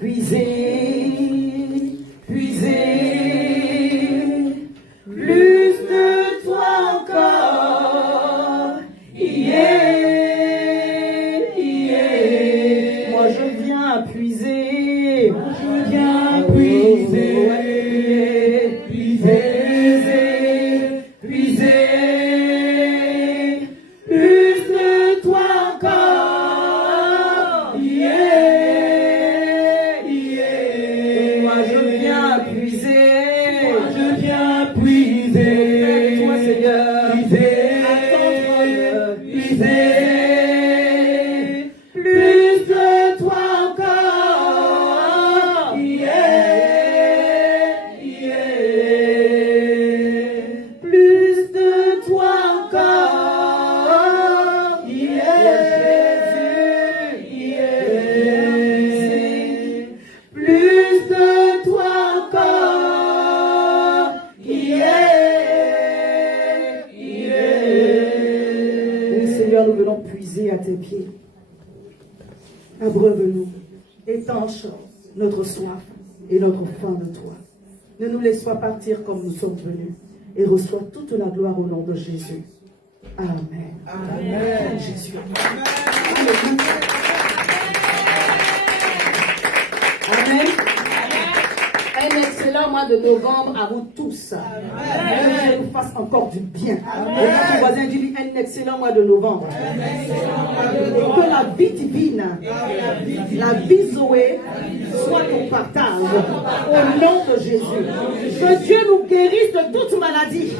puiser, puiser, plus de toi encore. Yeah, yeah. Moi je viens puiser, je viens puiser, puiser, puiser, plus de toi encore. Yeah, yeah. Moi je viens puiser, je viens puiser. Toi Seigneur, puiser, puiser, plus de toi encore. Yeah, yeah. Plus de toi encore. Yeah, yeah. Plus de toi encore. Yeah, yeah. Oui, Seigneur, nous venons puiser à tes pieds. Abreuve-nous, étanche notre soif et notre faim de toi. Ne nous laisse pas partir comme nous sommes venus et reçois toute la gloire au nom de Jésus. Amen. Amen. Jésus. Amen. Un excellent mois de novembre à vous tous. Que Dieu nous fasse encore du bien. Votre voisin dit un excellent mois de novembre. Et que la vie divine, la vie Zoé, soit ton partage. Au nom de Jésus. Que Dieu nous guérisse de toute maladie.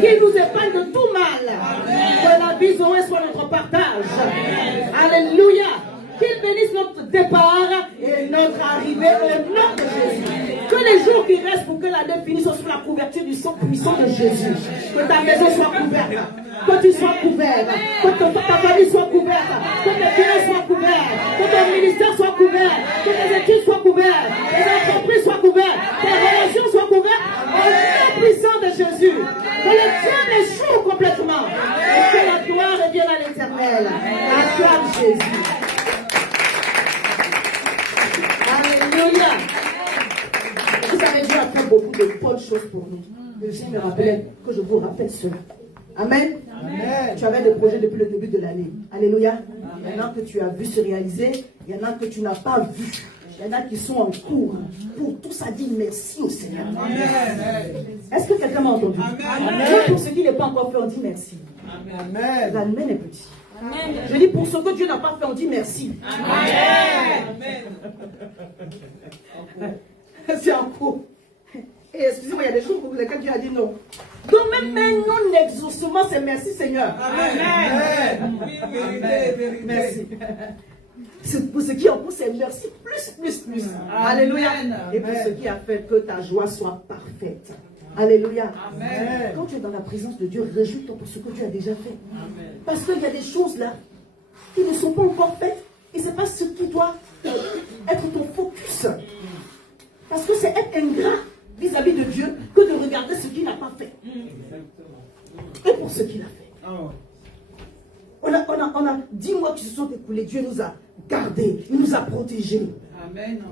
Qu'il nous épargne de tout mal. Que la vie Zoé soit notre partage. Alléluia. Qu'il bénisse notre départ et notre arrivée au nom de Jésus. Que les jours qui restent pour que l'année finisse sous la couverture du sang puissant de Jésus. Que ta maison soit couverte. Que tu sois couvert. Que ta famille soit couverte. Que tes biens soient couverts. Que ton ministère soit couvert. Que tes études soient couvertes. Que tes entreprises soient couvertes. Que tes relations soient couvertes. Au nom puissant de Jésus. Que le diable échoue complètement. Et que la gloire revienne à l'Éternel. Acclame Jésus. Alléluia. Vous savez, Dieu a fait beaucoup de bonnes choses pour nous. Le Seigneur me rappelait que je vous rappelle cela. Amen. Amen. Tu avais des projets depuis le début de l'année. Alléluia. Il y en a que tu as vu se réaliser. Il y en a que tu n'as pas vu. Il y en a qui sont en cours. Pour tout ça, dis merci au Seigneur. Amen. Est-ce que quelqu'un m'a entendu? Amen. Pour ce qui n'est pas encore fait, on dit merci. Amen. L'amen est petit. Amen. Je dis pour ce que Dieu n'a pas fait, on dit merci. Amen. C'est en cours. Et excusez-moi, il y a des choses pour lesquelles Dieu a dit non. Donc même un non-exaucement, c'est merci Seigneur. Amen. Merci. Pour ce qui est en cours, c'est merci plus. Alléluia. Et pour ce qui a fait que ta joie soit parfaite. Alléluia. Amen. Quand tu es dans la présence de Dieu, réjouis-toi pour ce que Dieu a déjà fait. Amen. Parce qu'il y a des choses là qui ne sont pas encore faites. Et ce n'est pas ce qui doit être ton focus. Parce que c'est être ingrat vis-à-vis de Dieu que de regarder ce qu'il n'a pas fait. Et pour ce qu'il a fait. On a 10 mois qui se sont écoulés. Dieu nous a gardés. Il nous a protégés. Amen.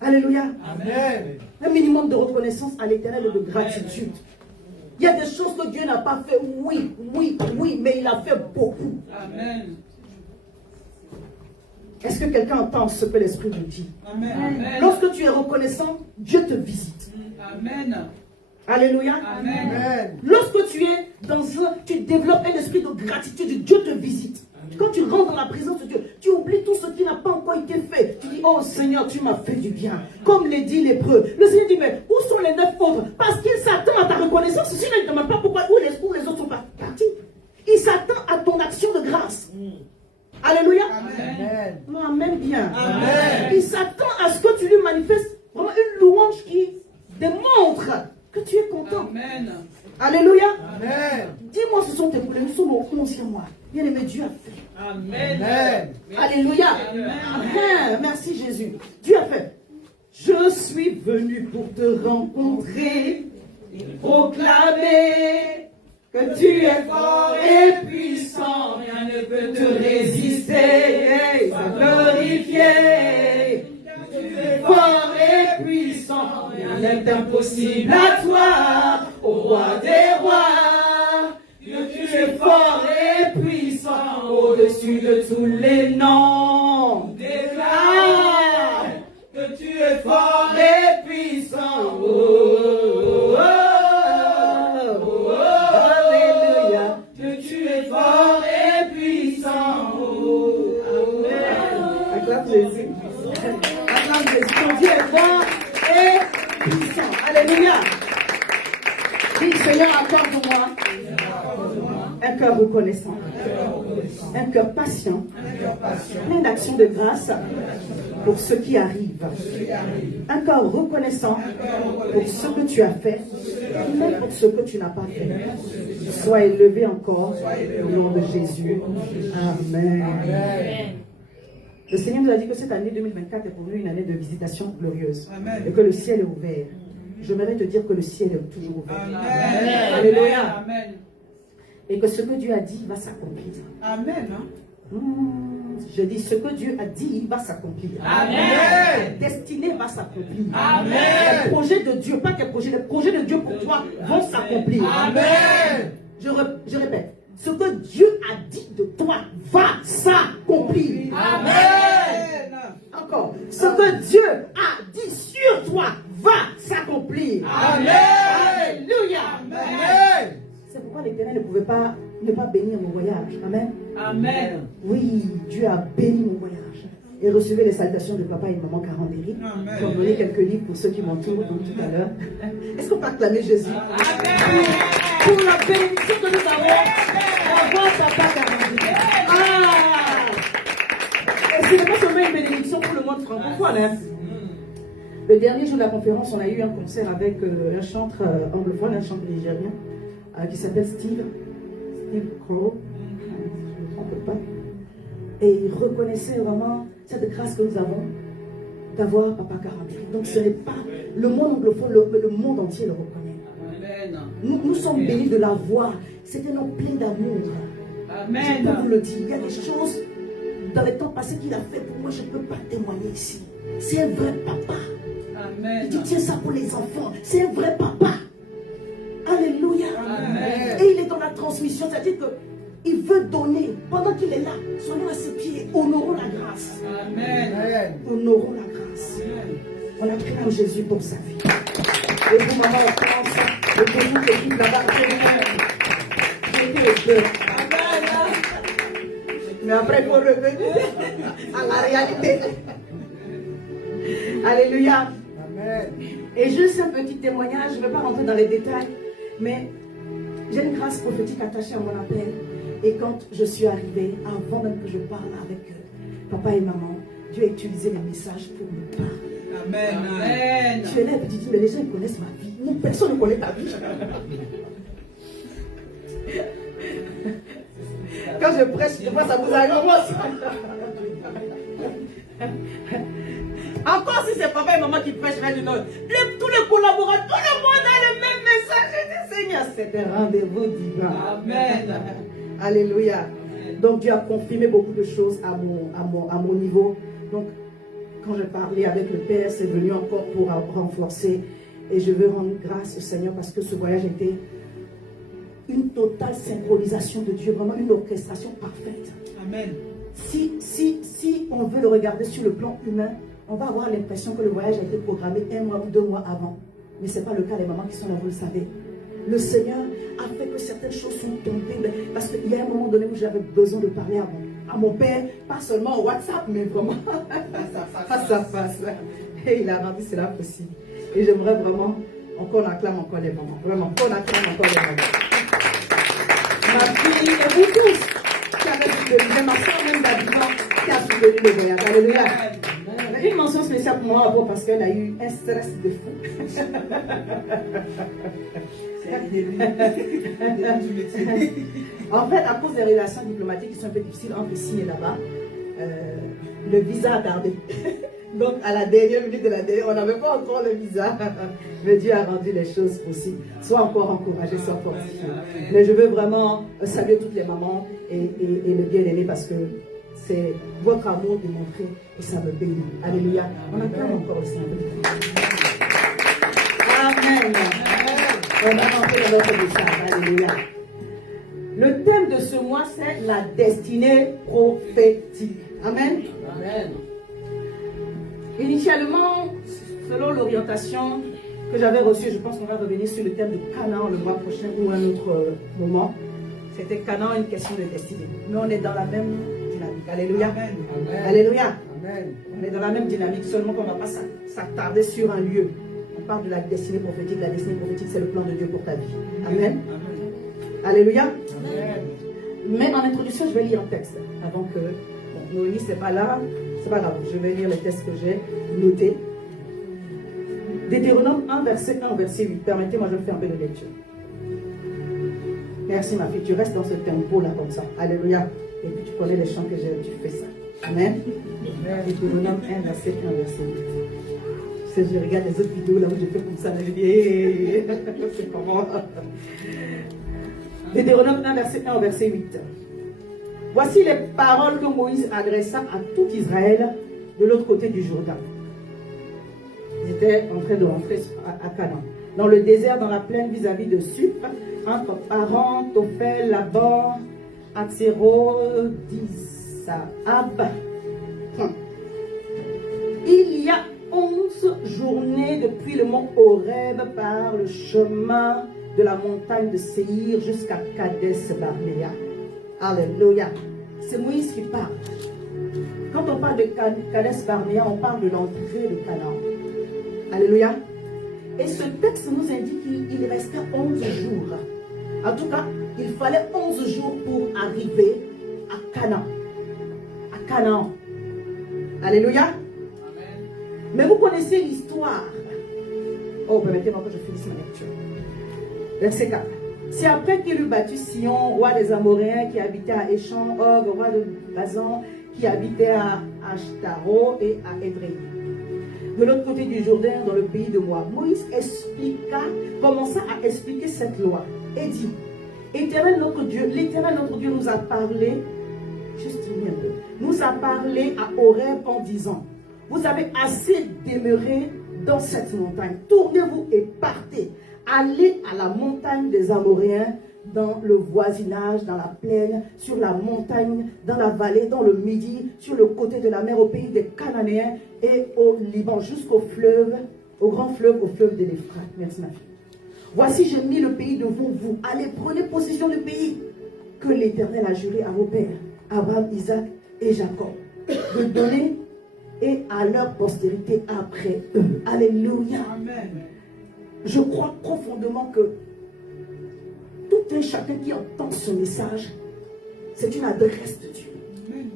Alléluia. Amen. Un minimum de reconnaissance à l'Éternel et de gratitude. Il y a des choses que Dieu n'a pas fait. Oui, mais il a fait beaucoup. Amen. Est-ce que quelqu'un entend ce que l'Esprit nous dit? Amen. Lorsque tu es reconnaissant, Dieu te visite. Amen. Alléluia. Amen. Lorsque tu développes un esprit de gratitude, Dieu te visite. Quand tu rentres dans la présence de Dieu, tu oublies tout ce qui n'a pas encore été fait. Tu dis, oh Seigneur, tu m'as fait du bien. Comme les 10 lépreux. Le Seigneur dit, mais où sont les 9 autres? Parce qu'il s'attend à ta reconnaissance. Sinon, il ne demande pas pourquoi où les autres sont partis. Il s'attend à ton action de grâce. Alléluia. Amen. Non, amen bien. Amen. Il s'attend à ce que tu lui manifestes vraiment une louange qui démontre que tu es content. Amen. Alléluia. Amen. Dis-moi, ce sont tes couleurs. Nous sommes au 11e mois. Bien aimé, Dieu a fait. Amen. Amen. Alléluia. Amen. Amen. Merci Jésus. Dieu a fait. Je suis venu pour te rencontrer et proclamer que tu es fort et puissant. Rien ne peut te résister. Glorifier. impossible à toi, au roi des rois. Que tu es fort et puissant, au-dessus de tous les noms. Déclare que tu es fort et puissant. Oh, oh, oh, oh, alléluia. Que tu es fort et puissant. Oh, amen. Acclame Jésus. Acclame Jésus. Ton Dieu est fort et puissant. Alléluia. Dis, Seigneur, accorde-moi un cœur reconnaissant, un cœur patient, plein d'actions de grâce pour ce qui arrive, un cœur reconnaissant pour ce que tu as fait, même pour ce que tu n'as pas fait. Sois élevé encore au nom de Jésus. Amen. Le Seigneur nous a dit que cette année 2024 est pour nous une année de visitation glorieuse et que le ciel est ouvert. J'aimerais te dire que le ciel est toujours ouvert. Amen. Alléluia. Amen. Et que ce que Dieu a dit va s'accomplir. Amen. Je dis, ce que Dieu a dit va s'accomplir. Amen. Ta destinée va s'accomplir. Amen. Les projets de Dieu, pas que les projets de Dieu pour toi vont s'accomplir. Amen. Je répète, ce que Dieu a dit de toi va s'accomplir. Amen. Encore, ce que Dieu a dit sur toi va s'accomplir. Amen. Alléluia. Amen. C'est pourquoi l'Éternel ne pouvait pas ne pas bénir mon voyage. Amen. Amen. Oui, Dieu a béni mon voyage. Et recevez les salutations de papa et maman Carambéry. Je vais donner quelques livres pour ceux qui m'entourent tout à l'heure. Est-ce qu'on peut acclamer Jésus? Amen. Pour la bénédiction que nous avons d'avoir papa Carambéry. Ah! Et ce n'est pas seulement une bénédiction pour le monde francophone. Hein? Le dernier jour de la conférence, on a eu un concert avec un chanteur anglophone, un chanteur nigérien, qui s'appelle Steve Crow. Je ne me trompe pas. Et il reconnaissait vraiment cette grâce que nous avons d'avoir papa Carambéry. Donc ce n'est pas le monde anglophone, le monde entier le reconnaît. Amen. Nous sommes bénis de l'avoir. C'est un homme plein d'amour. Amen. Je peux vous le dire. Il y a des choses dans les temps passés qu'il a fait pour moi, je ne peux pas témoigner ici. C'est un vrai papa. Amen. Il dit, tiens ça pour les enfants. C'est un vrai papa. Alléluia. Amen. Et il est dans la transmission. C'est-à-dire qu'il veut donner. Pendant qu'il est là, soyons à ses pieds. Honorons la grâce. Amen. Honorons la grâce. On acclame Jésus pour sa vie. Et vous, maman, on commence. Et pour vous, l'équipe là-bas, mais après, il faut revenir à la réalité. Alléluia. Amen. Et juste un petit témoignage, je ne vais pas rentrer dans les détails, mais j'ai une grâce prophétique attachée à mon appel. Et quand je suis arrivée, avant même que je parle avec papa et maman, Dieu a utilisé les messages pour me parler. Amen. Amen. Tu es là et tu dis, mais les gens ils connaissent ma vie. Non, personne ne connaît ta vie. Quand je prêche, je vois ça vous arrive. Encore si c'est papa et maman qui prêchent, tous les collaborateurs, tout le monde a le même message. Je dis, Seigneur, c'est un rendez-vous divin. Amen. Alléluia. Donc Dieu a confirmé beaucoup de choses à mon niveau. Donc quand je parlais avec le Père, c'est venu encore pour renforcer. Et je veux rendre grâce au Seigneur parce que ce voyage était une totale synchronisation de Dieu, vraiment une orchestration parfaite. Amen. Si on veut le regarder sur le plan humain, on va avoir l'impression que le voyage a été programmé 1 mois ou 2 mois avant. Mais ce n'est pas le cas, les mamans qui sont là, vous le savez. Le Seigneur a fait que certaines choses sont tombées. Parce qu'il y a un moment donné où j'avais besoin de parler à mon père, pas seulement au WhatsApp, mais vraiment face à face. Et il a rendu cela possible. Et j'aimerais vraiment, encore on acclame encore les mamans. Vraiment, on acclame encore les mamans. Ma fille et vous tous qui avez soutenu, même ma soeur, même d'habillement, qui a soutenu le voyage. Alléluia. Une mention spéciale pour moi parce qu'elle a eu un stress de fou. En fait, à cause des relations diplomatiques qui sont un peu difficiles entre ici et là-bas, le visa a tardé. Donc, à la dernière minute de la dernière, on n'avait pas encore le visa. Mais Dieu a rendu les choses possibles. Sois encore encouragé, sois fortifié. Mais je veux vraiment saluer toutes les mamans et le bien-aimé parce que c'est votre amour démontré et ça me bénit. Alléluia. On acclame encore le Seigneur. Amen. Amen. On va rentrer dans notre message. Alléluia. Le thème de ce mois, c'est la destinée prophétique. Amen. Amen. Initialement, selon l'orientation que j'avais reçue, je pense qu'on va revenir sur le thème de Canaan le mois prochain ou un autre moment. C'était Canaan, une question de destinée. Mais on est dans la même dynamique. Alléluia. Amen. Amen. Alléluia. Amen. On est dans la même dynamique, seulement qu'on ne va pas s'attarder sur un lieu. On parle de la destinée prophétique. La destinée prophétique, c'est le plan de Dieu pour ta vie. Amen. Alléluia. Amen. Mais en introduction, je vais lire un texte avant que... Bon, Noémie, c'est pas là. C'est pas grave. Je vais lire les textes que j'ai notés. Deutéronome 1, verset 1, verset 8. Permettez-moi, je vais faire un peu de lecture. Merci ma fille. Tu restes dans ce tempo-là comme ça. Alléluia. Et puis tu connais les chants que j'ai. Tu fais ça. Amen. Deutéronome 1, verset 1, verset 8. Si je regarde les autres vidéos là où j'ai fait comme ça, là, je dis, hey, c'est comment? Deutéronome 1, verset 1, verset 8. Voici les paroles que Moïse adressa à tout Israël de l'autre côté du Jourdain. Ils étaient en train de rentrer à Canaan. Dans le désert, dans la plaine vis-à-vis de Suph, entre Paran, Tophel, Laban, Hatzéro, Disaab. Il y a 11 journées depuis le mont Horeb par le chemin de la montagne de Séhir jusqu'à Kadesh Barnéa. Alléluia. C'est Moïse qui parle. Quand on parle de Kadesh Barnéa, on parle de l'entrée de Canaan. Alléluia. Et ce texte nous indique qu'il restait 11 jours. En tout cas, il fallait 11 jours pour arriver à Canaan. À Canaan. Alléluia. Amen. Mais vous connaissez l'histoire. Oh, permettez-moi que je finisse ma lecture. Verset 4. C'est après qu'il eut battu Sion, roi des Amoréens, qui habitait à Échan, Og, roi de Bazan, qui habitait à Ashtaro et à Édrei. De l'autre côté du Jourdain, dans le pays de Moab, Moïse commença à expliquer cette loi et dit, l'Éternel notre Dieu nous a parlé, juste un peu, nous a parlé à Horeb en disant, vous avez assez demeuré dans cette montagne, tournez-vous et partez, allez à la montagne des Amoréens, dans le voisinage, dans la plaine, sur la montagne, dans la vallée, dans le midi, sur le côté de la mer, au pays des Cananéens et au Liban, jusqu'au fleuve, au grand fleuve, au fleuve de l'Euphrate. Merci ma fille. Voici, j'ai mis le pays devant vous. Allez, prenez possession du pays que l'Éternel a juré à vos pères, Abraham, Isaac et Jacob, de donner et à leur postérité après eux. Alléluia. Amen. Je crois profondément que tout un chacun qui entend ce message, c'est une adresse de Dieu. Amen.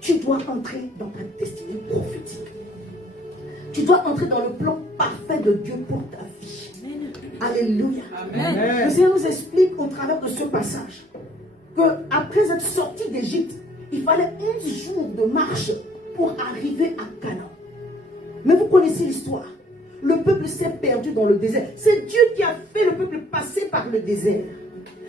Tu dois entrer dans ta destinée prophétique. Tu dois entrer dans le plan parfait de Dieu pour ta vie. Alléluia. Amen. Le Seigneur nous explique au travers de ce passage qu'après être sorti d'Égypte, il fallait 11 jours de marche pour arriver à Canaan. Mais vous connaissez l'histoire. Le peuple s'est perdu dans le désert. C'est Dieu qui a fait le peuple passer par le désert.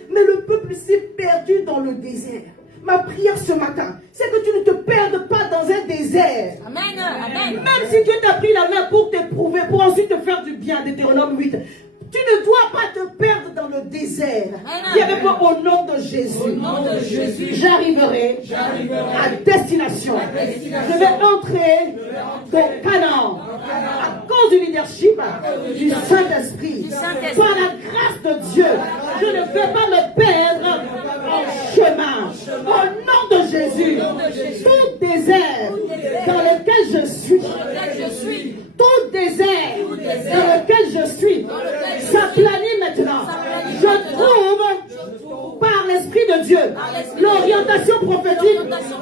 Mais le peuple s'est perdu dans le désert. Ma prière ce matin, c'est que tu ne te perdes pas dans un désert. Amen. Amen. Même si Dieu t'a pris la main pour t'éprouver, pour ensuite te faire du bien, Deutéronome 8, tu ne dois pas te perdre dans le désert. Dis avec moi, au nom de Jésus. Au nom de Jésus. J'arriverai à destination. Je vais entrer dans Canaan à cause du leadership du Saint-Esprit. Par la grâce de Dieu, je ne vais pas me perdre en chemin. Au nom de Jésus, tout désert dans lequel je suis, tout désert dans lequel je suis, s'aplanit maintenant. Je trouve par l'Esprit de Dieu l'orientation prophétique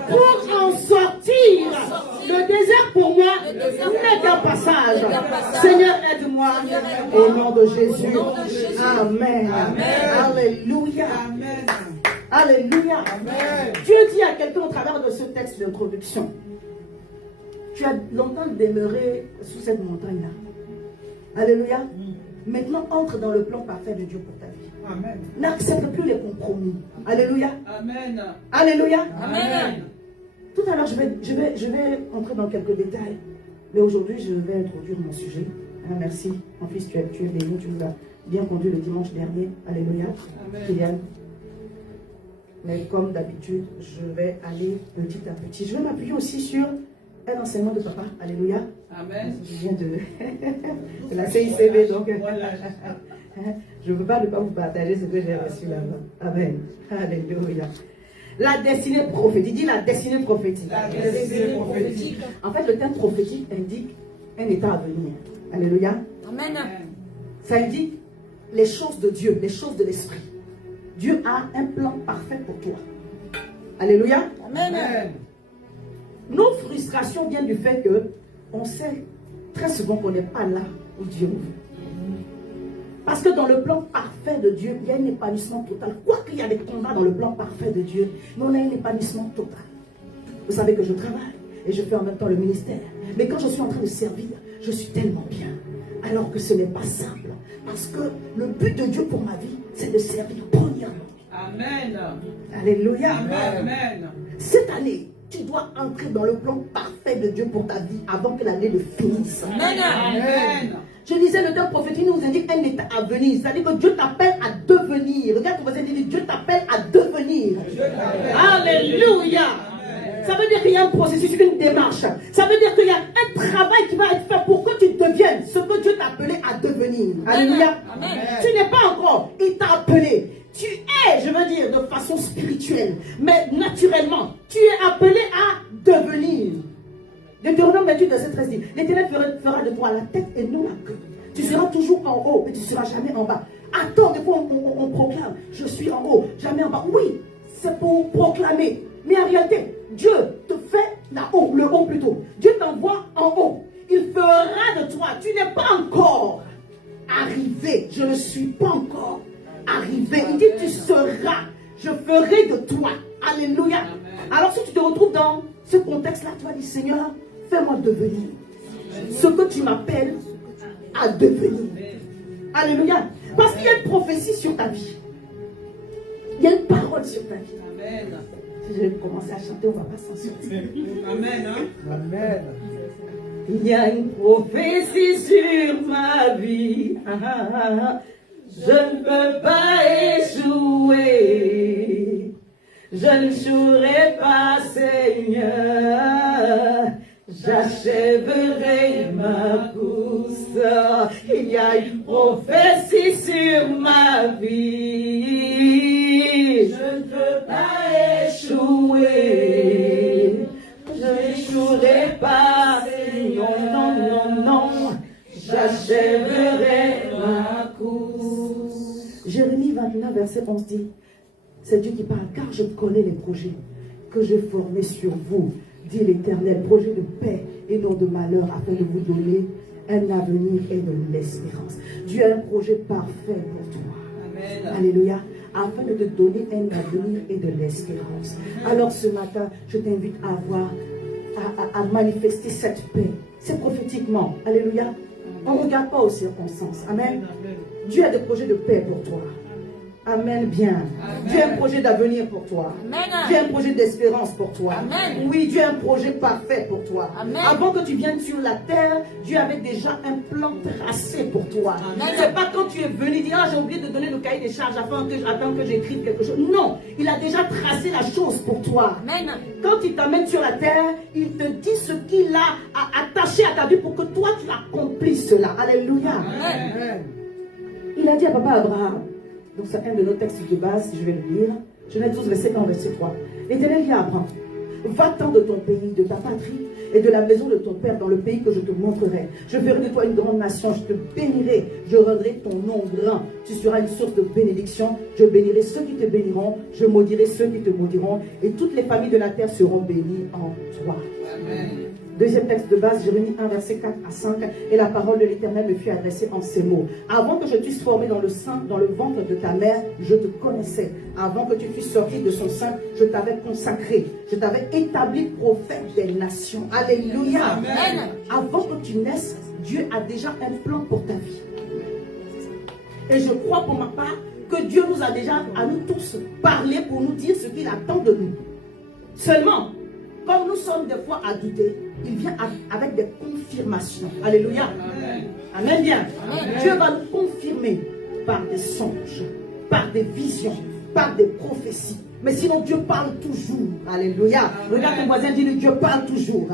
pour en sortir. Le désert pour moi n'est qu'un passage. Seigneur, aide-moi au nom de Jésus. Amen. Alléluia. Amen. Alléluia. Amen. Dieu dit à quelqu'un au travers de ce texte d'introduction, tu as longtemps demeuré sous cette montagne-là. Alléluia. Maintenant, entre dans le plan parfait de Dieu pour ta vie. Amen. N'accepte plus les compromis. Alléluia. Amen. Alléluia. Amen. Tout à l'heure, je vais entrer dans quelques détails. Mais aujourd'hui, je vais introduire mon sujet. Ah, merci. Mon fils, tu es béni. Tu nous as bien conduit le dimanche dernier. Alléluia. Kylian. Mais comme d'habitude, je vais aller petit à petit. Je vais m'appuyer aussi sur un enseignement de papa. Alléluia. Amen. Je viens de la CICB, donc je ne peux pas ne pas vous partager ce que j'ai reçu là-bas. Amen. Alléluia. La destinée prophétique. Dis la destinée prophétique. La destinée prophétique. En fait, le terme prophétique indique un état à venir. Alléluia. Amen. Ça indique les choses de Dieu, les choses de l'esprit. Dieu a un plan parfait pour toi. Alléluia. Amen. Nos frustrations viennent du fait que on sait très souvent qu'on n'est pas là où Dieu nous veut. Parce que dans le plan parfait de Dieu, il y a un épanouissement total. Quoiqu'il y a des combats dans le plan parfait de Dieu, mais on a un épanouissement total. Vous savez que je travaille et je fais en même temps le ministère. Mais quand je suis en train de servir, je suis tellement bien. Alors que ce n'est pas simple. Parce que le but de Dieu pour ma vie, c'est de servir premièrement. Amen. Alléluia. Amen. Cette année, tu dois entrer dans le plan parfait de Dieu pour ta vie avant que l'année ne finisse. Amen. Je lisais le terme prophétique, nous indique un état à venir. C'est-à-dire que Dieu t'appelle à devenir. Regarde ton voisin et dis, Dieu t'appelle à devenir. Alléluia. Ça veut dire qu'il y a un processus, une démarche. Ça veut dire qu'il y a un travail qui va être fait pour que tu deviennes ce que Dieu t'a appelé à devenir. Alléluia. Tu n'es pas encore, il t'a appelé. Tu es, je veux dire, de façon spirituelle, mais naturellement, tu es appelé à devenir. Deutéronome 28, verset 13 dit, l'Éternel fera de toi la tête et non la queue. Tu seras toujours en haut, mais tu ne seras jamais en bas. Attends, des fois on proclame, je suis en haut, jamais en bas. Oui, c'est pour proclamer. Mais en réalité, Dieu te fait là-haut, le haut plutôt. Dieu t'envoie en haut. Il fera de toi. Tu n'es pas encore arrivé. Je ne suis pas encore arrivé. Il dit, tu seras. Je ferai de toi. Alléluia. Alors si tu te retrouves dans ce contexte-là, tu vas dire, Seigneur, fais-moi devenir ce que tu m'appelles à devenir. Alléluia. Parce qu'il y a une prophétie sur ta vie. Il y a une parole sur ta vie. Amen. Si je vais commencer à chanter, on ne va pas s'en sortir. Amen. Amen. Il y a une prophétie sur ma vie. Je ne peux pas échouer. Je ne jouerai pas, Seigneur. J'achèverai ma course. Il y a une prophétie sur ma vie. Je ne peux pas échouer. Je n'échouerai pas. Non, non, non, non. J'achèverai ma course. Jérémie 29, verset 11 dit, c'est Dieu qui parle, car je connais les projets que j'ai formés sur vous, dit l'Éternel, projet de paix et non de malheur, afin de vous donner un avenir et de l'espérance. Dieu a un projet parfait pour toi. Amen. Alléluia. Afin de te donner un avenir et de l'espérance. Alors ce matin, je t'invite à à manifester cette paix. C'est prophétiquement. Alléluia. On ne regarde pas aux circonstances. Amen. Dieu a des projets de paix pour toi. Amen, bien. Amen. Dieu a un projet d'avenir pour toi. Amen. Dieu a un projet d'espérance pour toi. Amen. Oui, Dieu a un projet parfait pour toi. Amen. Avant que tu viennes sur la terre, Dieu avait déjà un plan tracé pour toi. Amen. C'est pas quand tu es venu dire, ah, j'ai oublié de donner le cahier des charges afin que j'écrive quelque chose. Non, il a déjà tracé la chose pour toi. Amen. Quand il t'amène sur la terre, il te dit ce qu'il a attaché à ta vie pour que toi tu accomplisses cela. Alléluia. Amen. Il a dit à papa Abraham, donc c'est un de nos textes de base, je vais le lire, Genèse 12, verset 1, verset 3. L'Éternel dit à Abraham, va-t'en de ton pays, de ta patrie et de la maison de ton père dans le pays que je te montrerai. Je ferai de toi une grande nation, je te bénirai, je rendrai ton nom grand. Tu seras une source de bénédiction. Je bénirai ceux qui te béniront, je maudirai ceux qui te maudiront, et toutes les familles de la terre seront bénies en toi. Amen. Deuxième texte de base, Jérémie 1, verset 4 à 5. Et la parole de l'Éternel me fut adressée en ces mots. Avant que je t'eusse formé dans le sein, dans le ventre de ta mère, je te connaissais. Avant que tu fusses sorti de son sein, je t'avais consacré. Je t'avais établi prophète des nations. Alléluia. Amen. Avant que tu naisses, Dieu a déjà un plan pour ta vie. Et je crois pour ma part que Dieu nous a déjà, à nous tous, parlé pour nous dire ce qu'il attend de nous. Seulement, Comme nous sommes des fois à douter, il vient avec des confirmations. Alléluia. Amen. Amen bien. Amen. Dieu va nous confirmer par des songes, par des visions, par des prophéties. Mais sinon, Dieu parle toujours. Alléluia. Regarde ton voisin, dis-lui, Dieu parle toujours.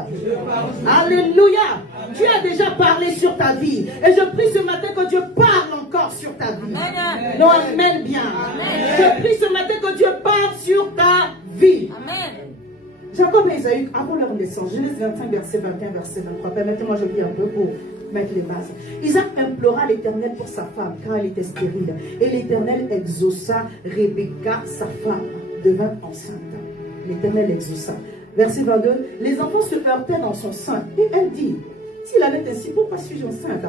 Alléluia. Dieu a déjà parlé sur ta vie. Et je prie ce matin que Dieu parle encore sur ta vie. Amen. Non, amen bien. Amen. Je prie ce matin que Dieu parle sur ta vie. Amen. Jacob et Isaïe, avant leur naissance, Genèse 25, verset 21, verset 23. Permettez-moi, je lis un peu pour mettre les bases. Isaac implora l'Éternel pour sa femme, car elle était stérile. Et l'Éternel exauça Rebecca, sa femme, devint enceinte. L'Éternel exauça. Verset 22. Les enfants se heurtaient dans son sein. Et elle dit, s'il avait ainsi, pourquoi suis-je enceinte?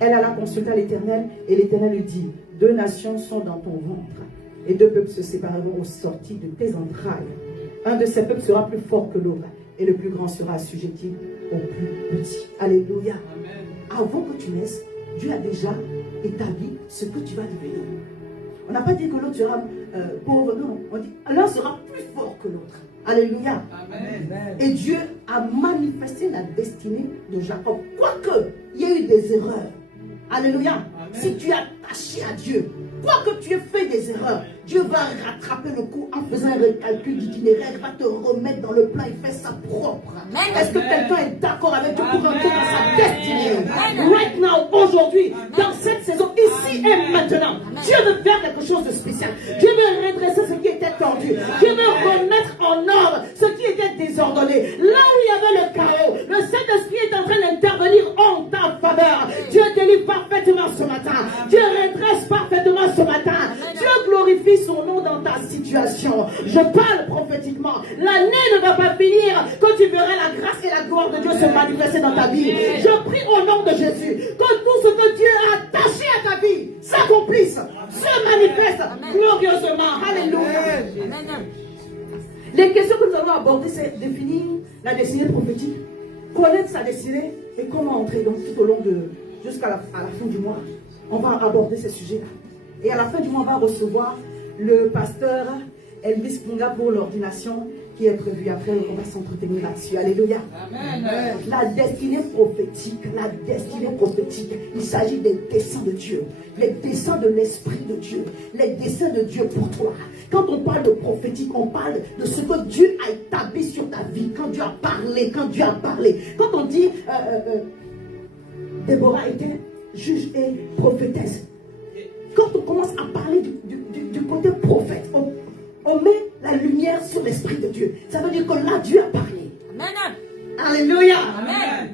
Elle alla consulter l'Éternel, et l'Éternel lui dit, 2 nations sont dans ton ventre, et 2 peuples se sépareront aux sorties de tes entrailles. Un de ces peuples sera plus fort que l'autre, et le plus grand sera assujetti au plus petit. Alléluia. Amen. Avant que tu naisses, Dieu a déjà établi ce que tu vas devenir. On n'a pas dit que l'autre sera pauvre, non. On dit l'un sera plus fort que l'autre. Alléluia. Amen. Et Dieu a manifesté la destinée de Jacob. Quoique, il y a eu des erreurs. Alléluia. Amen. Si tu es attaché à Dieu, quoique tu aies fait des erreurs, Dieu va rattraper le coup en faisant un recalcul d'itinéraire, va te remettre dans le plan et faire ça propre. Amen. Est-ce que quelqu'un est d'accord avec Dieu pour rentrer dans sa destinée? Amen. Right now, aujourd'hui, dans cette saison, ici et maintenant, Dieu veut faire quelque chose de spécial. Dieu veut redresser ce qui était tordu. Dieu veut remettre en ordre ce qui était désordonné. Là où il y avait le chaos, le Saint-Esprit est en train d'intervenir en ta faveur. Dieu délivre parfaitement ce matin. Dieu redresse parfaitement ce matin. Dieu glorifie son nom dans ta situation. Je parle prophétiquement. L'année ne va pas finir quand tu verras la grâce et la gloire de Dieu se manifester dans ta vie. Je prie au nom de Jésus que tout ce que Dieu a attaché à ta vie s'accomplisse, se manifeste glorieusement. Alléluia. Amen. Les questions que nous allons aborder, c'est définir la destinée prophétique, connaître sa destinée et comment entrer donc tout au long de jusqu'à la fin du mois. On va aborder ces sujets-là. Et à la fin du mois, on va recevoir le pasteur Elvis Punga pour l'ordination qui est prévue. Après, on va s'entretenir là-dessus. Alléluia. Amen. La destinée prophétique, il s'agit des desseins de Dieu, les desseins de l'Esprit de Dieu, les desseins de Dieu pour toi. Quand on parle de prophétique, on parle de ce que Dieu a établi sur ta vie, quand Dieu a parlé, Quand on dit, Déborah était juge et prophétesse. Quand on commence à parler du côté prophète, on met la lumière sur l'Esprit de Dieu. Ça veut dire que là, Dieu a parlé. Amen. Alléluia. Amen.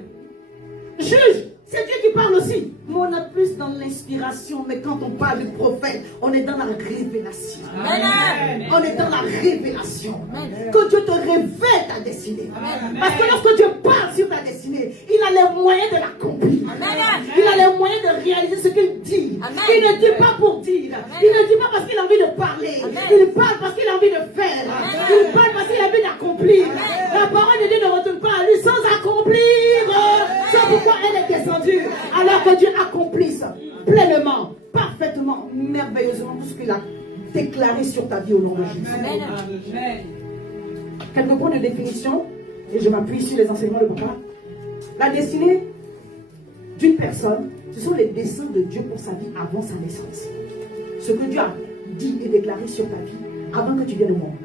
Juge, c'est Dieu qui parle aussi. Mais on est plus dans l'inspiration. Mais quand on parle du prophète, on est dans la révélation. Amen. On est dans la révélation. Amen. Que Dieu te révèle ta destinée. Amen. Parce que lorsque Dieu parle sur ta destinée, il a les moyens de l'accomplir. Amen. Il a les moyens de réaliser ce qu'il dit. Amen. Il ne dit pas pour dire. Amen. Il ne dit pas parce qu'il a envie de parler. Amen. Il parle parce qu'il a envie de faire. Amen. Il parle parce qu'il a envie d'accomplir. Amen. La parole de Dieu ne retourne pas à lui sans accomplir. C'est pourquoi elle est descendue. Alors que Dieu accomplisse pleinement, parfaitement, merveilleusement tout ce qu'il a déclaré sur ta vie au nom de Jésus. Amen. Amen. Quelques points de définition, et je m'appuie sur les enseignements de papa. La destinée d'une personne, ce sont les desseins de Dieu pour sa vie avant sa naissance. Ce que Dieu a dit et déclaré sur ta vie avant que tu viennes au monde.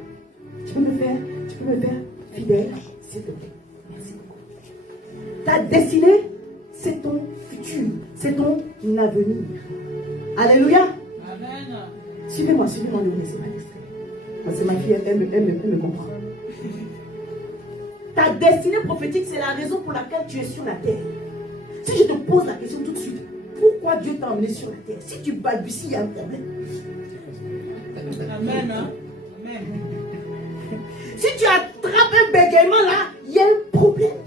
Tu peux me faire fidèle, s'il te plaît. Merci beaucoup. Ta destinée, c'est ton futur, c'est ton avenir. Alléluia. Amen. Suivez-moi, ne laissez pas l'extrait. Parce que ma fille, elle me comprend. Ta destinée prophétique, c'est la raison pour laquelle tu es sur la terre. Si je te pose la question tout de suite, pourquoi Dieu t'a emmené sur la terre? Si tu balbuties, il y a un problème. Amen. Amen. Si tu attrapes un bégaiement là, il y a un problème.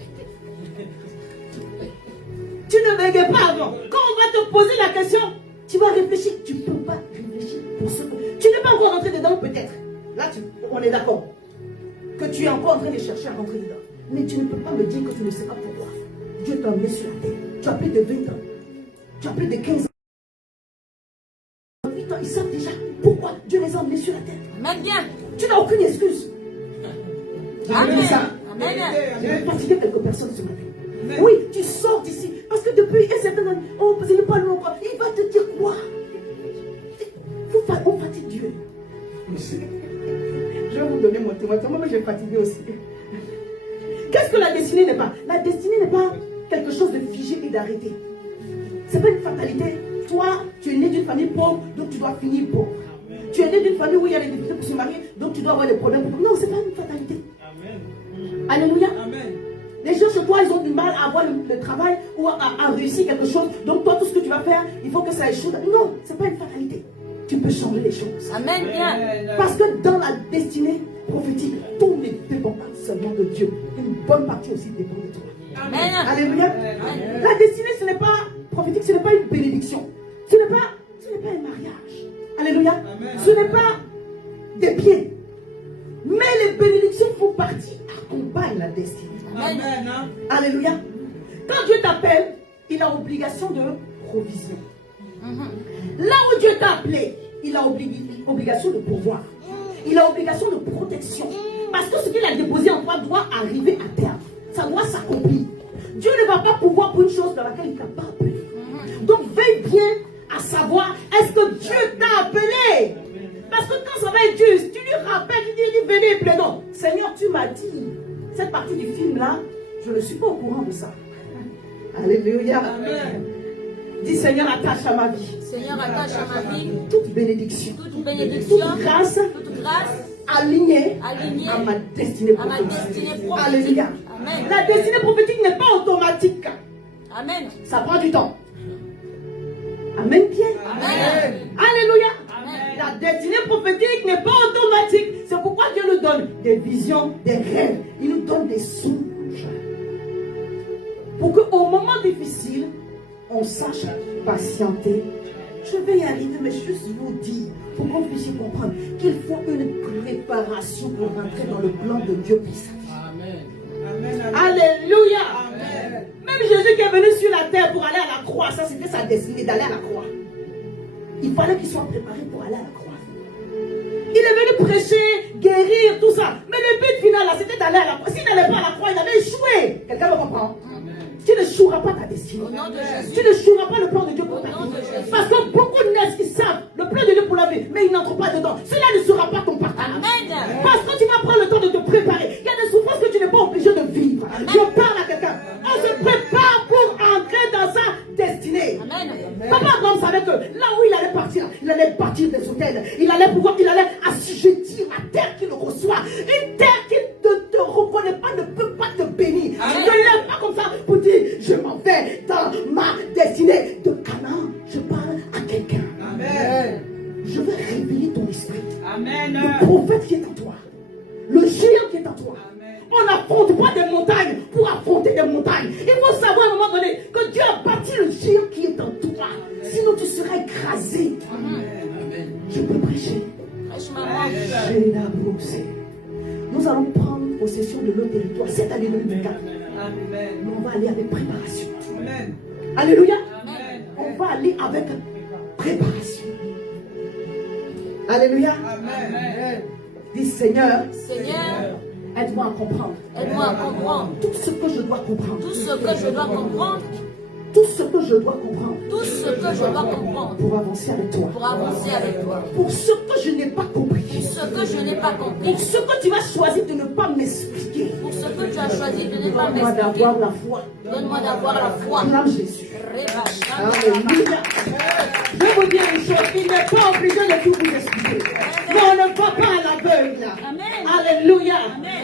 Tu ne bégayes pas avant. Quand on va te poser la question, tu vas réfléchir. Tu ne peux pas réfléchir pour ce que... Tu n'es pas encore rentré dedans peut-être. Là, on est d'accord. Que tu es encore en train de chercher à rentrer dedans. Mais tu ne peux pas me dire que tu ne sais pas pourquoi. Dieu t'a emmené sur la terre. Tu as plus de 20 ans. Tu as plus de 15 ans. 8 ans, ils savent déjà pourquoi Dieu les a emmenés sur la terre. Amen bien. Tu n'as aucune excuse. Je dis ça. Amen. Je vais fatiguer quelques personnes ce matin. Oui, tu sors d'ici. Parce que depuis un certain année, oh, ce n'est pas long encore. Il va te dire quoi? On fatigue Dieu. Je vais vous donner mon témoignage. Moi, je vais fatiguer aussi. Qu'est-ce que la destinée n'est pas? La destinée n'est pas quelque chose de figé et d'arrêté. Ce n'est pas une fatalité. Toi, tu es né d'une famille pauvre, donc tu dois finir pauvre. Tu es né d'une famille où il y a des difficultés pour se marier, donc tu dois avoir des problèmes. Non, ce n'est pas une fatalité. Amen. Alléluia. Amen. Les gens chez toi, ils ont du mal à avoir le travail ou à réussir quelque chose. Donc toi, tout ce que tu vas faire, il faut que ça échoue. Non, ce n'est pas une fatalité. Tu peux changer les choses. Amen. Parce que dans la destinée prophétique, tout ne dépend pas seulement de Dieu. Une bonne partie aussi dépend de toi. Amen. Alléluia. Amen. La destinée, ce n'est pas prophétique, ce n'est pas une bénédiction. Ce n'est pas un mariage. Alléluia. Amen. Ce n'est pas des pieds. Mais les bénédictions font partie, accompagnent la destinée. Amen. Alléluia. Quand Dieu t'appelle, il a obligation de provision. Là où Dieu t'a appelé, il a obligation de pouvoir. Il a obligation de protection. Parce que ce qu'il a déposé en toi doit arriver à terme. Ça doit s'accomplir. Dieu ne va pas pouvoir pour une chose dans laquelle il ne t'a pas appelé. Donc veille bien à savoir, est-ce que Dieu t'a appelé? Parce que quand ça va être juste, tu lui rappelles, tu dis venez, plaidons. Seigneur, tu m'as dit, cette partie du film là, je ne suis pas au courant de ça. Alléluia. Amen. Dis Seigneur, attache à ma vie. Seigneur, attache à ma vie toute bénédiction. Toute bénédiction. Toute grâce. Alignée à ma destinée prophétique. Alléluia. Amen. La destinée prophétique n'est pas automatique. Amen. Ça prend du temps. Amen bien. Amen. Alléluia. Amen. La destinée prophétique n'est pas automatique. C'est pourquoi Dieu nous donne des visions, des rêves. Il nous donne des songes. Pour qu'au moment difficile, on sache patienter. Je vais y arriver, mais juste vous dire, pour qu'on puisse comprendre qu'il faut une préparation pour rentrer dans le plan de Dieu pour sa vie. Amen. Alléluia. Amen. Même Jésus qui est venu sur la terre pour aller à la croix, ça c'était sa destinée d'aller à la croix. Il fallait qu'il soit préparé pour aller à la croix. Il est venu prêcher, guérir, tout ça. Mais le but final là, c'était d'aller à la croix. S'il n'allait pas à la croix, il avait échoué. Quelqu'un me comprend? Tu ne joueras pas ta destinée. Tu ne joueras pas le plan de Dieu pour ta vie. Parce que beaucoup de naissent qui savent le plan de Dieu pour la vie, mais ils n'entrent pas dedans. Cela ne sera pas ton partage. Parce que tu vas prendre le temps de te préparer. Il y a des souffrances que tu n'es pas obligé de vivre. Je parle à quelqu'un. On se prépare pour entrer dans sa destinée. Papa Abraham savait que là où il allait partir des hôtels. Il allait assujettir la terre qu'il reçoit. Une terre qui ne te reconnaît pas, ne peut pas te bénir. Ne lève pas comme ça pour dire je m'en vais dans ma destinée de Canaan. Je parle à quelqu'un. Amen. Je vais réveiller ton esprit. Amen. Le prophète qui est en toi. Le géant qui est en toi. Amen. On n'affronte pas des montagnes pour affronter des montagnes. Il faut savoir à un moment donné que Dieu a bâti le géant qui est en toi. Amen. Sinon tu seras écrasé. Amen. Je peux prêcher. Nous allons prendre possession de nos territoires cette année 2024. Amen. Mais on va aller avec préparation. Amen. Alléluia. Amen. On va aller avec préparation. Alléluia. Amen. Dis Seigneur, aide-moi à comprendre. Aide-moi à comprendre. Tout ce que je dois comprendre. Tout ce que je dois comprendre. Tout ce que je dois comprendre. Tout ce que je dois comprendre. Pour avancer avec toi. Pour avancer avec toi. Pour ce que je n'ai pas compris. Pour ce que je n'ai pas compris. Pour ce que tu as choisi de ne pas m'expliquer. Pour ce que tu as choisi de ne pas m'expliquer. Donne-moi d'avoir la foi. Donne-moi d'avoir la foi. Acclame Jésus. Alléluia. Je vais vous dire une chose. Il n'est pas obligé de tout vous expliquer. Mais on ne va pas à l'aveugle. Alléluia.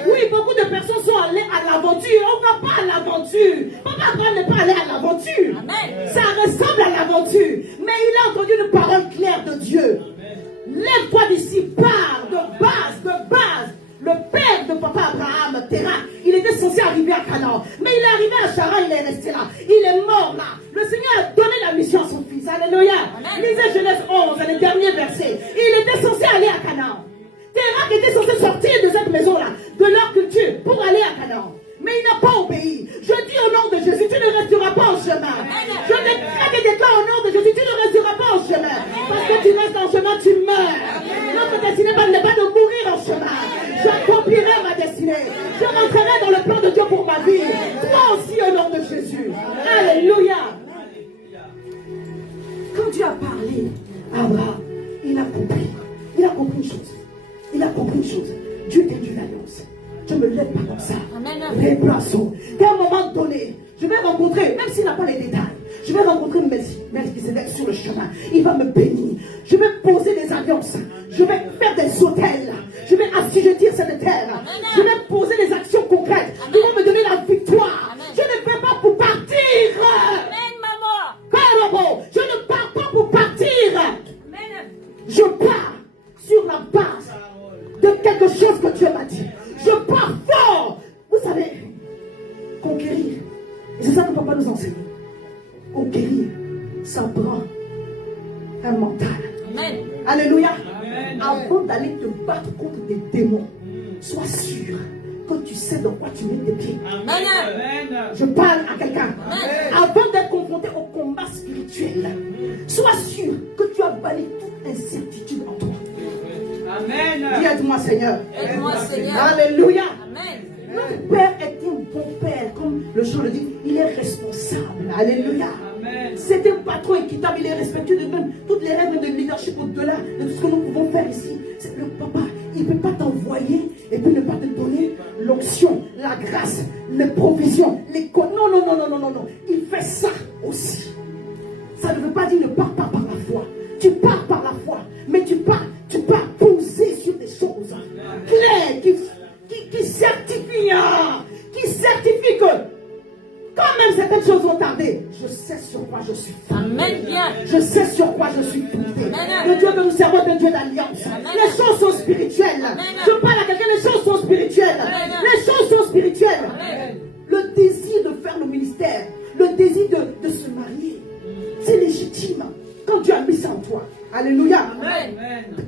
Oui, beaucoup de personnes sont allées à l'aventure. On ne va pas à l'aventure. Papa Abraham n'est pas allé à l'aventure. Ça ressemble à l'aventure. Mais il a entendu une parole claire de Dieu. Lève-toi d'ici, pars de base. Le père de papa Abraham, Terah, il était censé arriver à Canaan. Mais il est arrivé à Charan, il est resté là. Il est mort là. Le Seigneur a donné la mission à son fils. Alléluia. Lisez Genèse 11, le dernier verset. Il était censé aller à Canaan. Terah était censé sortir de cette maison-là, de leur culture, pour aller à Canaan. Mais il n'a pas obéi. Je dis au nom de Jésus, tu ne resteras pas en chemin. Je déclare et déclare au nom de Jésus, tu ne resteras pas en chemin. Parce que tu restes en chemin, tu meurs. Notre destinée n'est pas de mourir en chemin. J'accomplirai ma destinée. aussi au nom de Jésus. Alléluia. Quand Dieu a parlé à Abraham, il a compris. Il a compris une chose. Il a compris une chose. Dieu est une alliance. Je ne me lève pas comme ça. Réplaçons. Et à un moment donné, je vais rencontrer, même s'il n'a pas les détails, je vais rencontrer Melchizedek sur le chemin. Il va me bénir. Je vais poser des alliances. Je vais faire des hôtels. Je vais assujettir cette terre. Je vais poser des actions concrètes. Ils vont me donner la victoire. Je ne vais pas pour partir. Amen, maman. Je ne pars pas pour partir. Amen. Je pars sur la base de quelque chose que Dieu m'a dit. Je pars fort. Vous savez, conquérir. Et c'est ça que papa nous enseigne. Conquérir, ça prend un mental. Amen. Alléluia. Amen. Avant d'aller te battre contre des démons, sois sûr que tu sais dans quoi tu mets tes pieds. Amen. Je parle à quelqu'un. Amen. Avant d'être confronté au combat spirituel, sois sûr que tu as banni toute incertitude en toi. Amen. Dis aide-moi Seigneur. Aide-moi, Seigneur. Alléluia. Amen. Notre Père est un bon Père, comme le chant le dit, il est responsable. Alléluia. Amen. C'est un patron équitable, il est respectueux de même. Toutes les règles de leadership au-delà de tout ce que nous pouvons faire ici. C'est le papa, il ne peut pas t'envoyer et puis ne pas te donner l'onction, la grâce, les provisions, non, non, non, non, non, non, non. Il fait ça aussi. Ça ne veut pas dire ne pars pas par la foi. Tu pars par la foi, mais tu pars poser sur des choses claires qui certifient que quand même certaines choses vont tarder, je sais sur quoi je suis. Amen. Bien. Je sais sur quoi je suis fondé. Amen. Le Dieu que nous servons est un Dieu d'alliance. Amen. Les choses sont spirituelles. Amen. Je parle à quelqu'un, les choses sont spirituelles. Amen. Les choses sont spirituelles. Amen. Le désir de faire le ministère, le désir de se marier, c'est légitime. Quand Dieu a mis ça en toi. Alléluia. Amen.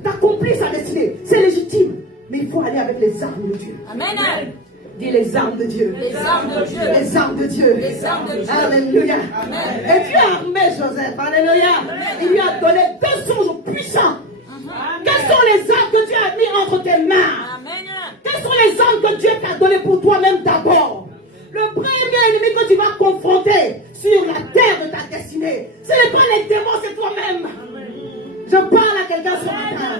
T'accomplis sa destinée. C'est légitime. Mais il faut aller avec les armes de Dieu. Amen. Dis les armes de Dieu. Les armes de Dieu. Les armes de Dieu. Les armes de Dieu. Alléluia. Amen. Et Dieu a armé Joseph. Alléluia. Il lui a donné 2 songes puissants. Quelles sont les armes que Dieu a mis entre tes mains? Amen. Quelles sont les armes que Dieu t'a données pour toi-même d'abord? Le premier ennemi que tu vas confronter sur la terre de ta destinée, ce n'est pas les démons, c'est toi-même. Je parle à quelqu'un ce matin.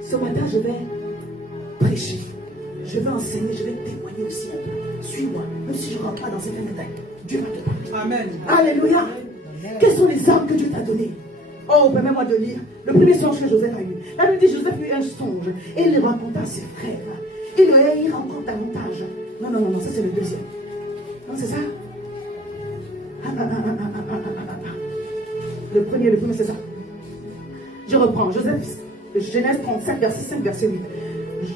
Ce matin, je vais prêcher. Je vais enseigner, je vais témoigner aussi un peu. Suis-moi, même si je ne rentre pas dans certains détails. Dieu va te parler. Amen. Alléluia. Quelles sont les armes que Dieu t'a données? Oh, permets-moi de lire le premier songe que Joseph a eu. La Bible dit Joseph eut un songe et il le raconta à ses frères. Il le haït encore davantage. Non, non, non, non, ça c'est le deuxième. Non, c'est ça? Le premier, c'est ça. Je reprends. Joseph, Genèse 37, verset 5, verset 8.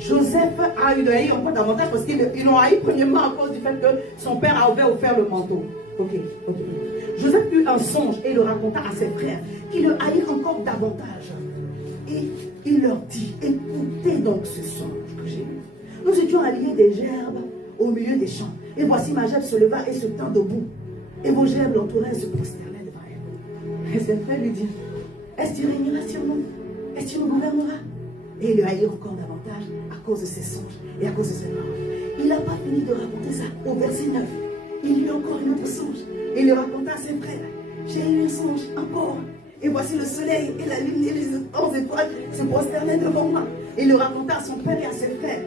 Joseph a eu de haïr encore davantage parce qu'ils l'ont haï premièrement à cause du fait que son père avait offert le manteau. Ok. Joseph eut un songe et le raconta à ses frères qui le haïrent encore davantage. Et il leur dit, écoutez donc ce songe que j'ai eu. Nous étions alliés des gerbes au milieu des champs. Et voici ma gerbe se leva et se tint debout. Et vos gerbes l'entouraient et se prosternaient devant elle. Et ses frères lui dirent, est-ce que tu régneras sur nous? Est-ce que tu nous gouverneras? Et il le haït encore davantage à cause de ses songes et à cause de ses paroles. Il n'a pas fini de raconter ça au verset 9. Il eut encore un autre songe. Et il le raconta à ses frères. J'ai eu un songe encore. Et voici le soleil et la lune et les 11 étoiles se prosternaient devant moi. Et il le raconta à son père et à ses frères.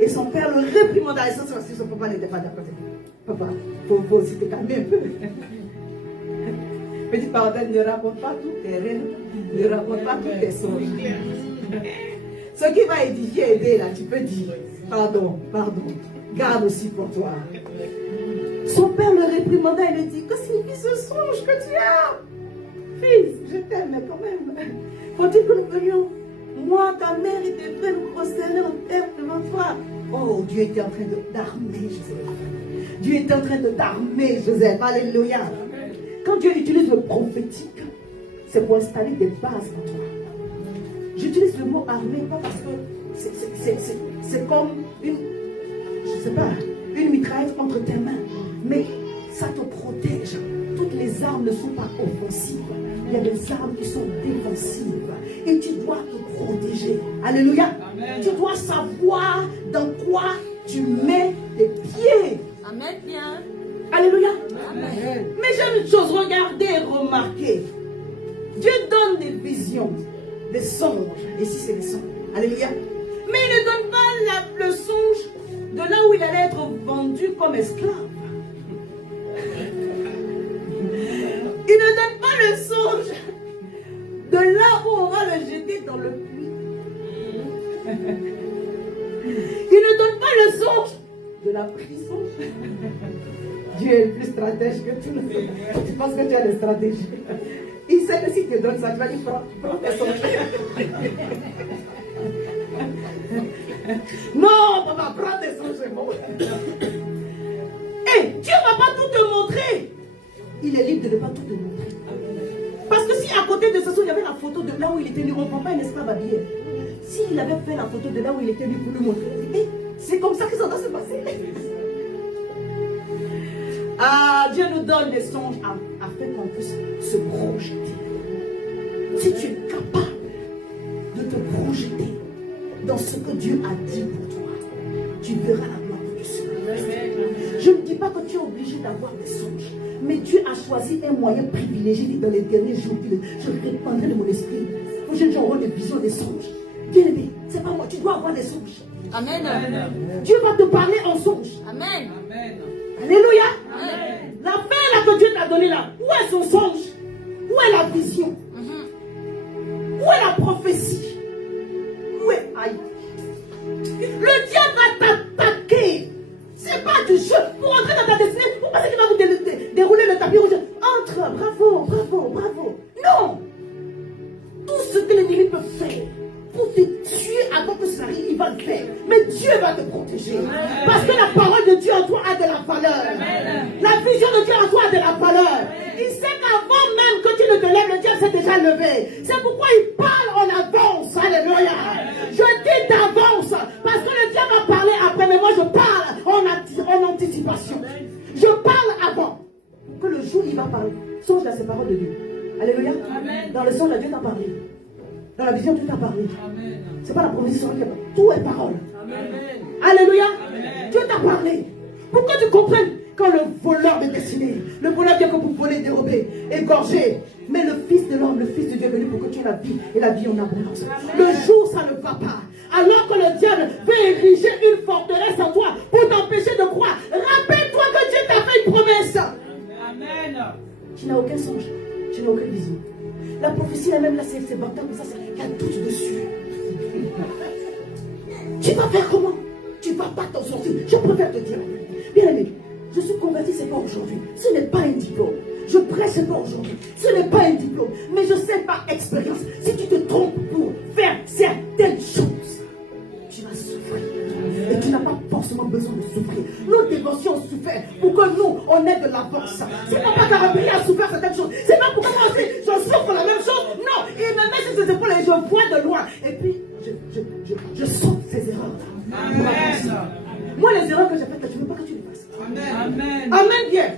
Et son père le réprimanda. Et ça, si son papa n'était pas d'accord. Papa, il faut aussi te calmer un peu. Petite parenthèse, ne raconte pas tous tes rêves. Ne raconte pas tous tes songes. Ce qui va édifier, aider, là, tu peux dire, pardon, garde aussi pour toi. Son père le réprimanda et lui dit, que signifie ce songe que tu as? Fils, je t'aime, mais quand même, faut-il que nous venions, moi, ta mère et tes frères, nous prosterner en terre devant toi? Oh, Dieu était en train d'armer Joseph. Dieu était en train d'armer Joseph. Alléluia. Quand Dieu utilise le prophétique, c'est pour installer des bases en toi. J'utilise le mot armé pas parce que c'est comme une mitraillette entre tes mains, mais ça te protège. Toutes les armes ne sont pas offensives. Il y a des armes qui sont défensives. Et tu dois te protéger. Alléluia. Amen. Tu dois savoir dans quoi tu mets tes pieds. Amen. Bien. Mais j'ai une chose, regardez et remarquez. Dieu donne des visions, des songes. Et si c'est des songes, alléluia. Mais il ne donne pas le songe de là où il allait être vendu comme esclave. Il ne donne pas le songe de là où on va le jeter dans le puits. Il ne donne pas le songe de la prison. Dieu est plus stratège que tout le monde. Tu penses que tu as des stratégies. Il sait que si tu donnes ça, tu vas dire prends tes songes. Non, papa, prends tes songes, c'est bon. Et Dieu ne va pas tout te montrer. Il est libre de ne pas tout te montrer. Parce que si à côté de ce son, il y avait la photo de là où il était nu, on ne prend pas un esclave habillé. S'il avait fait la photo de là où il était nu pour lui montrer, c'est comme ça que ça doit se passer. Ah, Dieu nous donne des songes afin qu'on puisse se projeter. Si tu es capable de te projeter dans ce que Dieu a dit pour toi, tu verras la gloire de Dieu. Je ne dis pas que tu es obligé d'avoir des songes, mais Dieu a choisi un moyen privilégié dans les derniers jours. Je répandrai de mon esprit. Aux jeunes gens auront des visions, des songes. Bien aimé, c'est pas moi, tu dois avoir des songes. Amen. Dieu va te parler en songe. Amen. Alléluia. Amen. La fin là que Dieu t'a donnée là, où est son songe? Où est la vision? Où est la prophétie? Où est aïe? Le diable va t'attaquer. C'est pas du jeu. Pour entrer dans ta destinée, vous pensez qu'il va vous dérouler le tapis rouge. Entre, bravo, bravo, bravo. Non. Tout ce que l'ennemi peut faire pour te tuer avant que ça arrive, il va le faire. Mais Dieu va te protéger. Parce que la parole de Dieu en toi a de la valeur. La vision de Dieu en toi a de la valeur. Il sait qu'avant même que tu ne te lèves, le diable s'est déjà levé. C'est pourquoi il parle en avance. Alléluia. Je dis d'avance. Parce que le diable va parler après. Mais moi je parle en anticipation. Je parle avant. Pour que le jour il va parler. Songe à ces paroles de Dieu. Alléluia. Dans le songe, Dieu t'a parlé. Dans la vision, Dieu t'a parlé. C'est pas la promesse sur laquelle tout est parole. Alléluia. Dieu t'a parlé. Pour que tu comprennes quand le voleur est destiné. Le voleur vient que pour voler, dérober, égorger. Mais le Fils de l'homme, le Fils de Dieu est venu pour que tu aies la vie et la vie en abondance. Le jour, ça ne va pas. Alors que le diable veut ériger une forteresse en toi pour t'empêcher de croire. Rappelle-toi que Dieu t'a fait une promesse. Amen. Tu n'as aucun songe. Tu n'as aucune vision. La prophétie elle-même là, c'est bancal, mais ça, il y a tout dessus. Tu vas faire comment? Tu vas pas t'en sortir. Je préfère te dire, bien aimé, je suis converti, c'est pas aujourd'hui. Ce n'est pas un diplôme. Je prêche, c'est pas aujourd'hui. Ce n'est pas un diplôme. Mais je sais par expérience, si tu te trompes pour faire certaines choses, tu vas souffrir. Et tu n'as pas forcément besoin de souffrir. Nos dévotions ont souffert pour que nous, on ait de l'avance. C'est pas parce qu'Arabie a souffert certaines choses. C'est pas pour que moi aussi, je souffre la même chose. Non, il me met sur ses épaules et je vois de loin. Et puis, je saute ces erreurs-là. Moi, les erreurs que j'ai faites, je ne veux pas que tu les fasses. Amen. Amen, bien.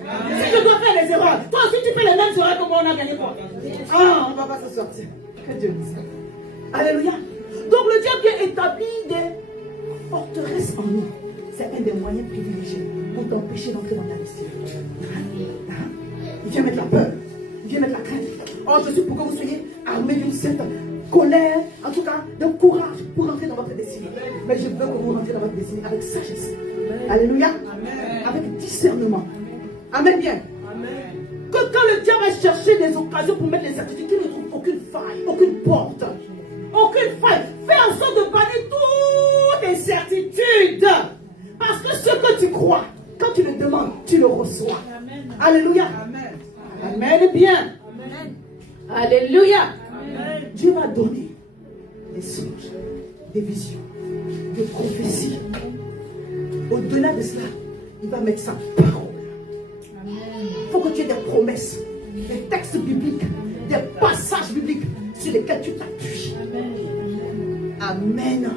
Si je dois faire les erreurs, toi aussi tu fais les mêmes erreurs que moi, on a gagné quoi? Ah, on ne va pas se sortir. Que Dieu nous aide. Alléluia. Donc le diable vient établir des forteresses en nous. C'est un des moyens privilégiés pour t'empêcher d'entrer dans ta destinée. Il vient mettre la peur. Il vient mettre la crainte. Oh, je suis pour que vous soyez armés d'une certaine colère, en tout cas d'un courage pour entrer dans votre destinée. Mais je veux que vous rentrez dans votre destinée avec sagesse. Alléluia. Amen. Avec discernement. Amen bien. Amen. Que quand le diable va chercher des occasions pour mettre les certitudes, il ne trouve aucune faille, aucune porte. Aucune faille. Fais en sorte de bannir toutes les certitudes. Parce que ce que tu crois, quand tu le demandes, tu le reçois. Amen. Alléluia. Amen. Amen bien. Amen. Alléluia. Amen. Dieu va donner des songes, des visions, des prophéties. Au-delà de cela, il va mettre sa parole. Il faut que tu aies des promesses, des textes bibliques, des passages bibliques sur lesquels tu t'appuies. Amen.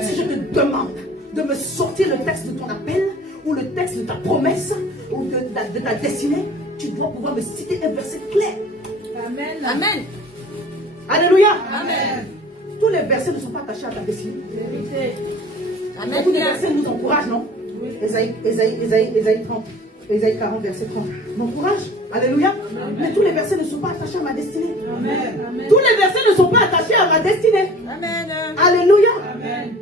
Si je te demande de me sortir le texte de ton appel, ou le texte de ta promesse, ou de ta destinée, tu dois pouvoir me citer un verset clair. Amen. Amen. Alléluia. Amen. Tous les versets ne sont pas attachés à ta destinée. Amen. Tous les versets nous encouragent, non? Ésaïe 30. Ésaïe 40, verset 30. Mon courage. Alléluia. Mais tous les versets ne sont pas attachés à ma destinée. Amen. Tous les versets ne sont pas attachés à ma destinée. Amen. Alléluia. Amen.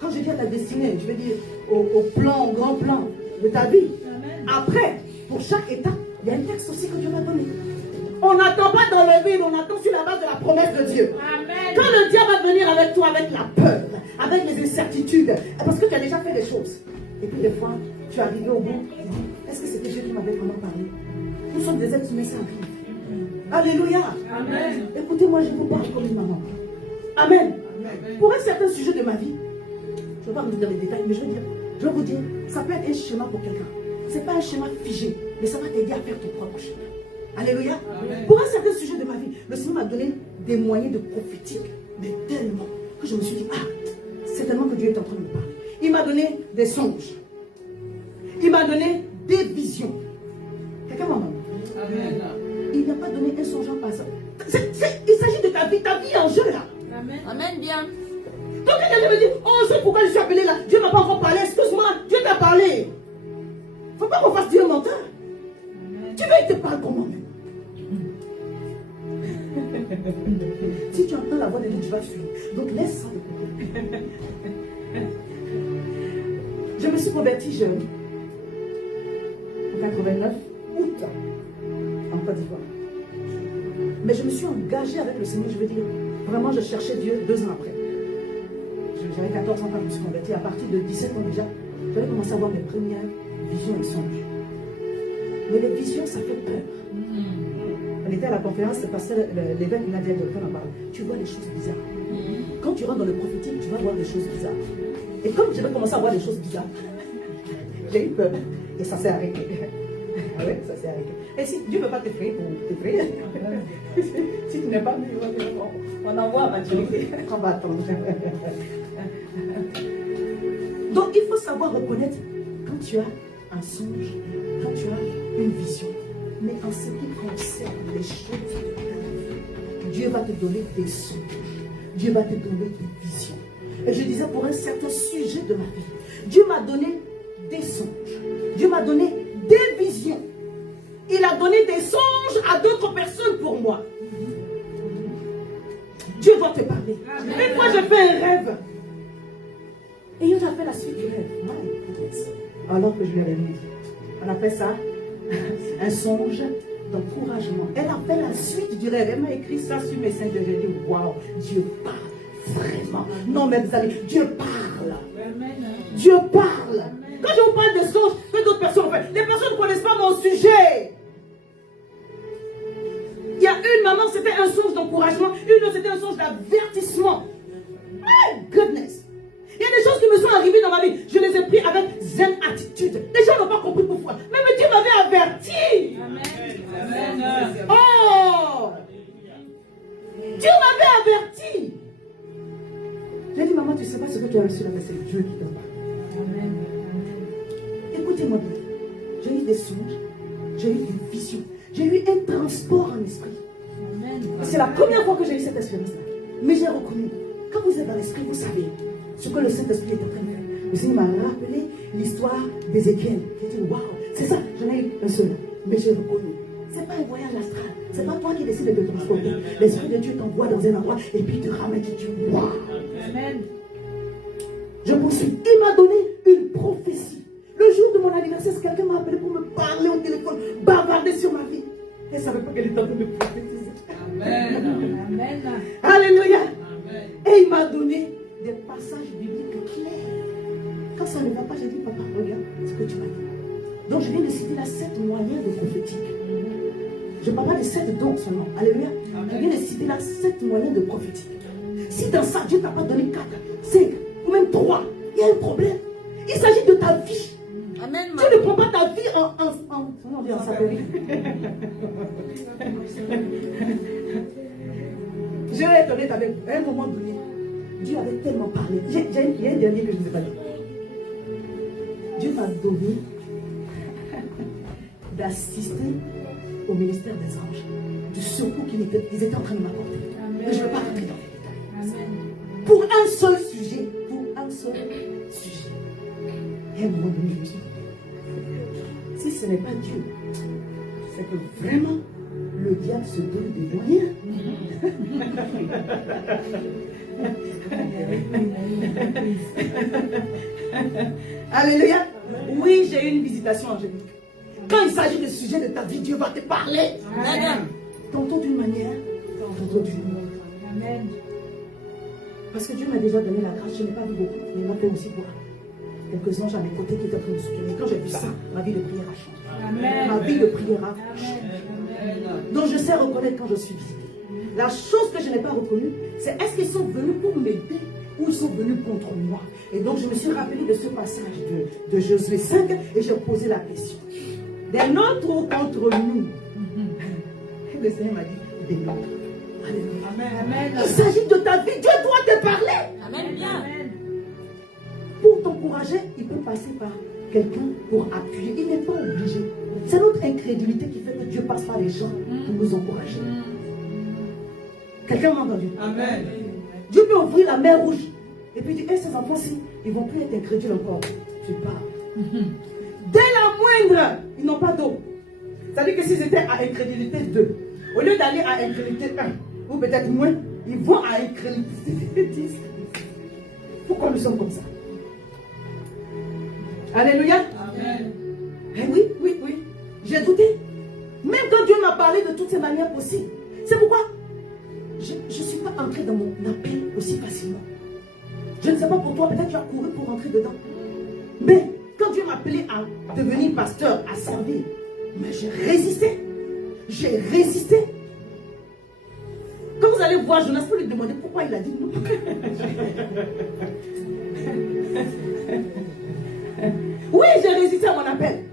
Quand je dis à ta destinée, je veux dire au plan, au grand plan de ta vie. Amen. Après, pour chaque étape, il y a un texte aussi que Dieu m'a donné. On n'attend pas dans le vide, on attend sur la base de la promesse de Dieu. Amen. Quand le diable va venir avec toi, avec la peur, avec les incertitudes, parce que tu as déjà fait des choses. Et puis des fois, tu es arrivé au bout, tu dis, est-ce que c'était Dieu qui m'avait vraiment parlé? Nous sommes des êtres humains, ça arrive. Alléluia. Amen. Écoutez-moi, je vous parle comme une maman. Amen. Pour un certain sujet de ma vie, je ne vais pas vous dire les détails, mais je vais vous dire, ça peut être un schéma pour quelqu'un. Ce n'est pas un schéma figé, mais ça va t'aider à faire ton propre schéma. Alléluia. Amen. Pour un certain sujet de ma vie, le Seigneur m'a donné des moyens de prophétique, mais tellement que je me suis dit, ah, c'est tellement que Dieu est en train de me parler. Il m'a donné des songes. Il m'a donné des visions. Quelqu'un m'a demandé. Amen. Il n'a pas donné un songe en passant. Il s'agit de ta vie en jeu là. Amen. Amen, bien. Donc quelqu'un me dit, oh, c'est pourquoi je suis appelé là. Dieu ne m'a pas encore parlé. Excuse-moi, Dieu t'a parlé. Il ne faut pas qu'on fasse Dieu menteur. Tu veux qu'il te parle comment même? Si tu entends la voix de Dieu, tu vas fuir. Donc laisse ça de côté. Je me suis convertie jeune. En 89, août, en Côte d'Ivoire. Mais je me suis engagée avec le Seigneur, je veux dire, vraiment je cherchais Dieu 2 ans après. J'avais 14 ans quand je me suis convertie. À partir de 17 ans déjà, j'avais commencé à avoir mes premières visions et songes. Mais les visions, ça fait peur. On était à la conférence, le pasteur, l'évêque Nadia Delphine en parle. Tu vois des choses bizarres. Quand tu rentres dans le prophétique, tu vas voir des choses bizarres. Et comme je vais commencer à voir des choses bizarres, j'ai eu peur. Et ça s'est arrêté. Ah ouais, ça s'est arrêté. Et si Dieu ne veut pas t'effrayer pour t'effrayer, si tu n'es pas mieux, on envoie à maturité. On va attendre. Donc il faut savoir reconnaître quand tu as un songe, quand tu as une vision. Mais en ce qui concerne les choses de ta vie, Dieu va te donner des songes. Dieu va te donner des visions. Et je disais pour un certain sujet de ma vie, Dieu m'a donné des songes. Dieu m'a donné des visions. Il a donné des songes à d'autres personnes pour moi. Dieu doit te parler. Une fois, je fais un rêve. Et il a fait la suite du rêve. My goodness. Alors que je lui avais dit, on appelle ça un songe d'encouragement. Elle a fait la suite du rêve. Elle m'a écrit ça sur mes Messenger. J'ai dit, waouh, Dieu parle. Vraiment. Non, mais vous allez, Dieu parle. Dieu parle. Quand je vous parle de songes, que d'autres personnes ont fait, les personnes ne connaissent pas mon sujet. Il y a une maman, c'était un songe d'encouragement. Une autre, c'était un songe d'avertissement. My goodness. Il y a des choses qui me sont arrivées dans ma vie. Je les ai prises avec zen attitude. Les gens n'ont pas compris pourquoi. Même Dieu m'avait averti. Amen. Oh! Dieu m'avait averti. J'ai dit, maman, tu ne sais pas ce que tu as reçu là, mais c'est Dieu qui t'en parle. Écoutez-moi bien. J'ai eu des songes, j'ai eu des visions, j'ai eu un transport en esprit. C'est la première fois que j'ai eu cette expérience-là. Mais j'ai reconnu, quand vous êtes dans l'esprit, vous savez ce que le Saint-Esprit est en train de faire. Le Seigneur m'a rappelé l'histoire d'Ézéchiel. J'ai dit, waouh, c'est ça, j'en ai eu un seul. Mais j'ai reconnu. Ce n'est pas un voyage astral. Ce n'est pas toi qui décides de te transporter. L'Esprit de Dieu t'envoie dans un endroit et puis il te ramène et tu dis, waouh. Amen. Je poursuis. Il m'a donné une prophétie. Le jour de mon anniversaire, quelqu'un m'a appelé pour me parler au téléphone, bavarder sur ma vie. Elle ne savait pas qu'elle était en train de prophétiser. Amen. Amen. Alléluia. Amen. Et il m'a donné des passages bibliques clairs. Quand ça ne va pas, j'ai dit, papa, regarde ce que tu m'as dit. Donc je viens de citer là 7 moyens de prophétique. Je ne parle pas de 7 dons seulement. Alléluia. Je viens de citer là 7 moyens de prophétique. Si dans ça, Dieu ne t'a pas donné 4, 5 ou même 3, il y a un problème. Il s'agit de ta vie. Amen. Tu ne prends pas ta vie en sapérie. Je vais être honnête avec vous. À un moment donné, Dieu avait tellement parlé. Il y a un dernier que je ne vous ai pas dit. Dieu m'a donné d'assister au ministère des anges, du secours qu'ils étaient en train de m'apporter. Mais je ne veux pas rentrer dans les détails. Pour un seul sujet. Pour un seul sujet. Et à un moment donné, je me suis dit, si ce n'est pas Dieu, c'est que vraiment, le diable se donne des moyens. Alléluia. Oui, j'ai eu une visitation angélique. Quand il s'agit du sujet de ta vie, Dieu va te parler. Amen. Tantôt d'une manière, tantôt d'une autre. Amen. Parce que Dieu m'a déjà donné la grâce, je n'ai pas vu beaucoup, mais il m'a fait aussi voir quelques anges à mes côtés qui étaient en train de soutenir. Quand j'ai vu ça, ma vie de prière a changé. Amen. Ma vie de prière a changé. Donc je sais reconnaître quand je suis visitée. La chose que je n'ai pas reconnue, c'est est-ce qu'ils sont venus pour m'aider ou ils sont venus contre moi. Et donc je me suis rappelé de ce passage de Josué 5 et j'ai posé la question. Des nôtres ou contre nous? Et le Seigneur m'a dit, des nôtres. Alléluia. Amen. Il s'agit de ta vie, Dieu doit te parler. Amen. Bien. Pour t'encourager, il peut passer par quelqu'un pour appuyer. Il n'est pas obligé. C'est notre incrédulité qui fait que Dieu passe par les gens pour nous encourager. Quelqu'un m'a entendu? Amen. Dieu peut ouvrir la mer rouge et puis dire, hey, ces enfants-ci, ils ne vont plus être incrédules encore. Tu pars. Dès la moindre, ils n'ont pas d'eau. C'est-à-dire que s'ils étaient à incrédulité 2, au lieu d'aller à incrédulité 1, ou peut-être moins, ils vont à incrédulité 10. Pourquoi nous sommes comme ça? Alléluia. Amen. Eh oui, oui, oui. J'ai douté. Même quand Dieu m'a parlé de toutes ces manières possibles. C'est pourquoi je ne suis pas entrée dans mon appel aussi facilement. Je ne sais pas pour toi, peut-être tu as couru pour rentrer dedans. Mais quand Dieu m'a appelé à devenir pasteur, à servir, mais j'ai résisté. J'ai résisté. Quand vous allez voir Jonas, vous lui demander pourquoi il a dit non. Oui, j'ai résisté à mon appel.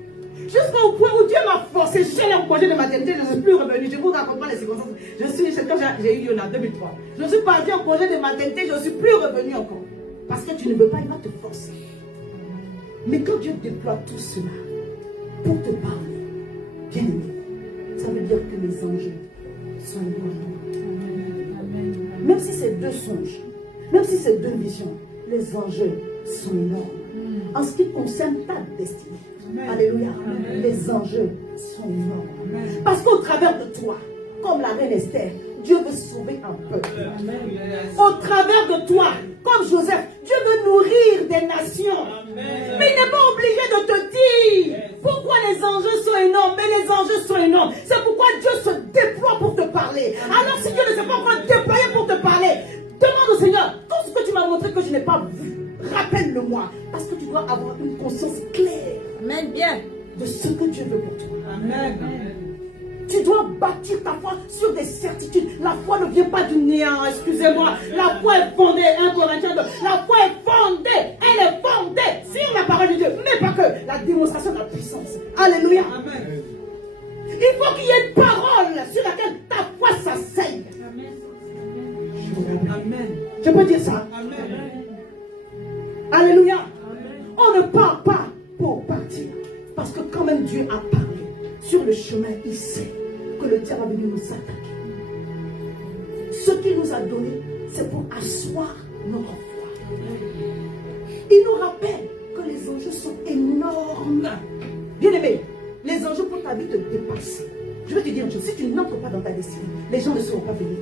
Jusqu'au point où Dieu m'a forcé. Je suis allée en congé de maternité, je ne suis plus revenue. Je vous raconte pas les circonstances. C'est quand j'ai eu Yona en 2003. Je suis partie en congé de maternité, je ne suis plus revenue encore. Parce que tu ne veux pas, il va te forcer. Mais quand Dieu déploie tout cela pour te parler, bien aimé, ça veut dire que les anges sont énormes. Même si c'est 2 songes, même si c'est 2 visions, les enjeux sont énormes. En ce qui concerne ta destinée, alléluia, les enjeux sont énormes. Parce qu'au travers de toi, comme la reine Esther, Dieu veut sauver un peuple. Au travers de toi, comme Joseph, Dieu veut nourrir des nations. Mais il n'est pas obligé de te dire pourquoi les enjeux sont énormes. Mais les enjeux sont énormes. C'est pourquoi Dieu se déploie pour te parler. Alors si Dieu ne s'est pas encore déployé pour te parler, demande au Seigneur, tout ce que tu m'as montré que je n'ai pas vu, rappelle-le-moi. Parce que tu dois avoir une conscience claire. Amen. Bien. De ce que Dieu veut pour toi. Amen. Tu dois bâtir ta foi sur des certitudes. La foi ne vient pas du néant, excusez-moi. La foi est fondée, 1 Corinthiens 2. La foi est fondée, elle est fondée sur la parole de Dieu. Mais pas que la démonstration de la puissance. Alléluia. Amen. Il faut qu'il y ait une parole sur laquelle ta foi s'asseye. Amen. Je peux dire ça? Amen. Alléluia. On ne part pas pour partir. Parce que quand même Dieu a parlé. Sur le chemin, il sait que le diable a venu nous attaquer. Ce qu'il nous a donné, c'est pour asseoir notre foi. Il nous rappelle que les enjeux sont énormes. Bien aimé, les enjeux pour ta vie te dépassent. Je vais te dire une chose, si tu n'entres pas dans ta destinée, les gens ne seront pas bénis.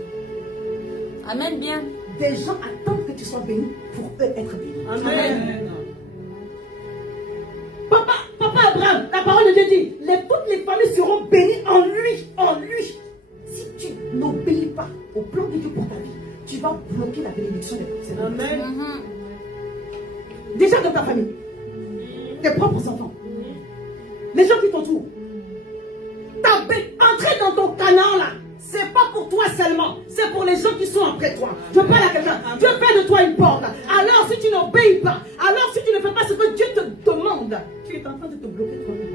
Amen. Bien. Des gens attendent que tu sois béni pour eux être bénis. Amen. Papa Abraham, la parole de Dieu dit, toutes les familles seront bénies en lui, en lui. Si tu n'obéis pas au plan de Dieu pour ta vie, tu vas bloquer la bénédiction des personnes. Amen. Déjà dans ta famille, tes propres enfants, les gens qui t'entourent. Entrer dans ton Canaan là, c'est pas pour toi seulement, c'est pour les gens qui sont après toi. Je parle à quelqu'un, Dieu fait de toi une porte. Alors si tu n'obéis pas, alors si tu ne fais pas ce que Dieu te demande, tu es en train de te bloquer toi-même.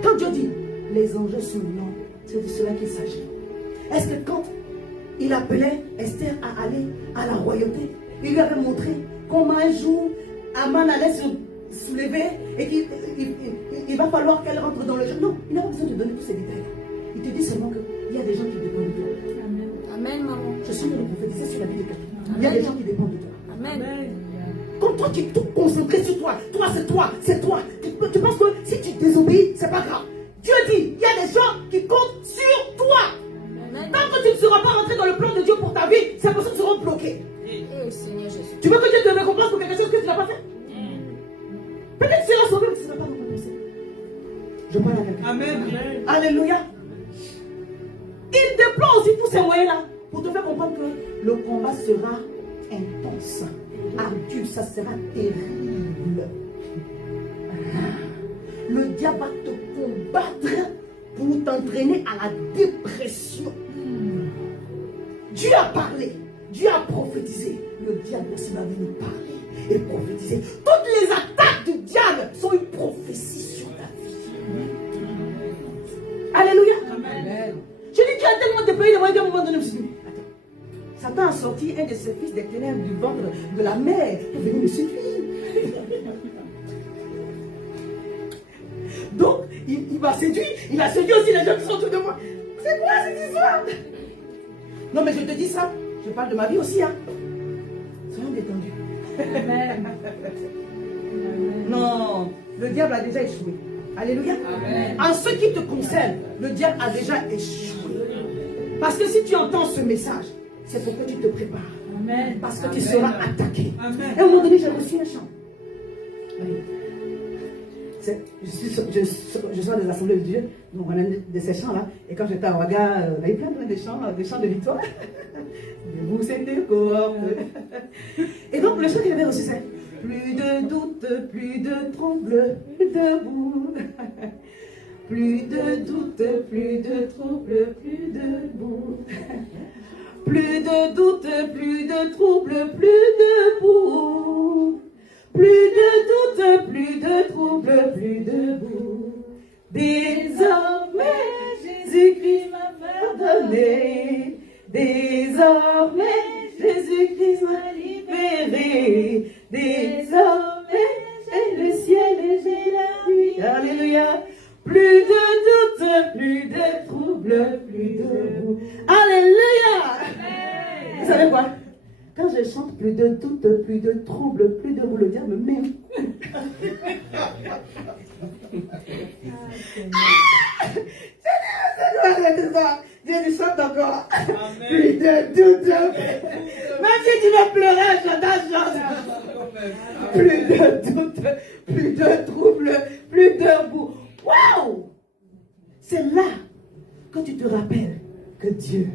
Quand Dieu dit, les enjeux sont énormes, c'est de cela qu'il s'agit. Est-ce que quand il appelait Esther à aller à la royauté, il lui avait montré comment un jour Aman allait se soulever et qu'il va falloir qu'elle rentre dans le jeu? Non, il n'a pas besoin de donner tous ces détails. Il te dit seulement qu'il y a des gens qui dépendent de toi. Amen, maman. Je suis en train de prophétiser sur la vie de quelqu'un. Il y a des gens qui dépendent de toi. Amen. Quand toi tu es tout concentré sur toi, toi c'est toi, c'est toi. Tu penses que si tu désobéis c'est pas grave. Dieu dit, il y a des gens qui comptent sur toi. Amen. Tant que tu ne seras pas rentré dans le plan de Dieu pour ta vie, ces personnes seront bloquées. Eh, Seigneur Jésus. Tu veux que Dieu te récompense pour quelque chose que tu n'as pas fait? Peut-être que tu seras sauvé, mais tu ne seras pas récompensé. Je parle à quelqu'un. Amen. Alléluia. Il déploie aussi tous ces moyens-là pour te faire comprendre que le combat sera intense, ardu, ça sera terrible. Le diable va te combattre pour t'entraîner à la dépression. Dieu a parlé, Dieu a prophétisé. Le diable aussi va venir parler et prophétiser. Toutes les attaques du diable sont une prophétie sur ta vie. Alléluia. Amen. Je dis, Dieu a tellement déployé les moyens qu'à un moment donné, je me suis dit, attends, Satan a sorti un de ses fils des ténèbres du ventre de la mer pour venir me séduire. Donc, il m'a séduit, il a séduit aussi les gens qui sont autour de moi. C'est quoi cette histoire? Non, mais je te dis ça, je parle de ma vie aussi, hein. Soyons détendus. Amen. Non, le diable a déjà échoué. Alléluia. Amen. En ce qui te concerne, le diable a déjà échoué. Parce que si tu entends ce message, c'est pour que tu te prépares. Amen. Parce que tu seras attaqué. Amen. Et à un moment donné, j'ai reçu un chant. Oui. Je sors des assemblées de Dieu, donc on a de ces chants-là. Et quand j'étais à Ouaga, on a eu plein de chants de victoire. Vous, c'était quoi? Et donc, le chant qu'il avait reçu, c'est plus de doute, plus de trouble, plus debout. Plus de doute, plus de trouble, plus debout. Plus de doute, plus de trouble, plus debout. Plus de doute, plus de trouble, plus debout. Désormais, Jésus-Christ m'a pardonné. Désormais, Jésus-Christ m'a libéré. Désormais, j'ai le ciel et j'ai la vie. Alléluia. Plus de doute, plus de trouble, plus debout. Alléluia. Vous savez quoi? Quand je chante plus de doute, plus de trouble, plus debout, le diable me met un coup. Dieu dit chante encore. Plus de doute. Même si tu vas pleurer, je chante. Plus de doute, plus de trouble, plus debout. Waouh! C'est là que tu te rappelles que Dieu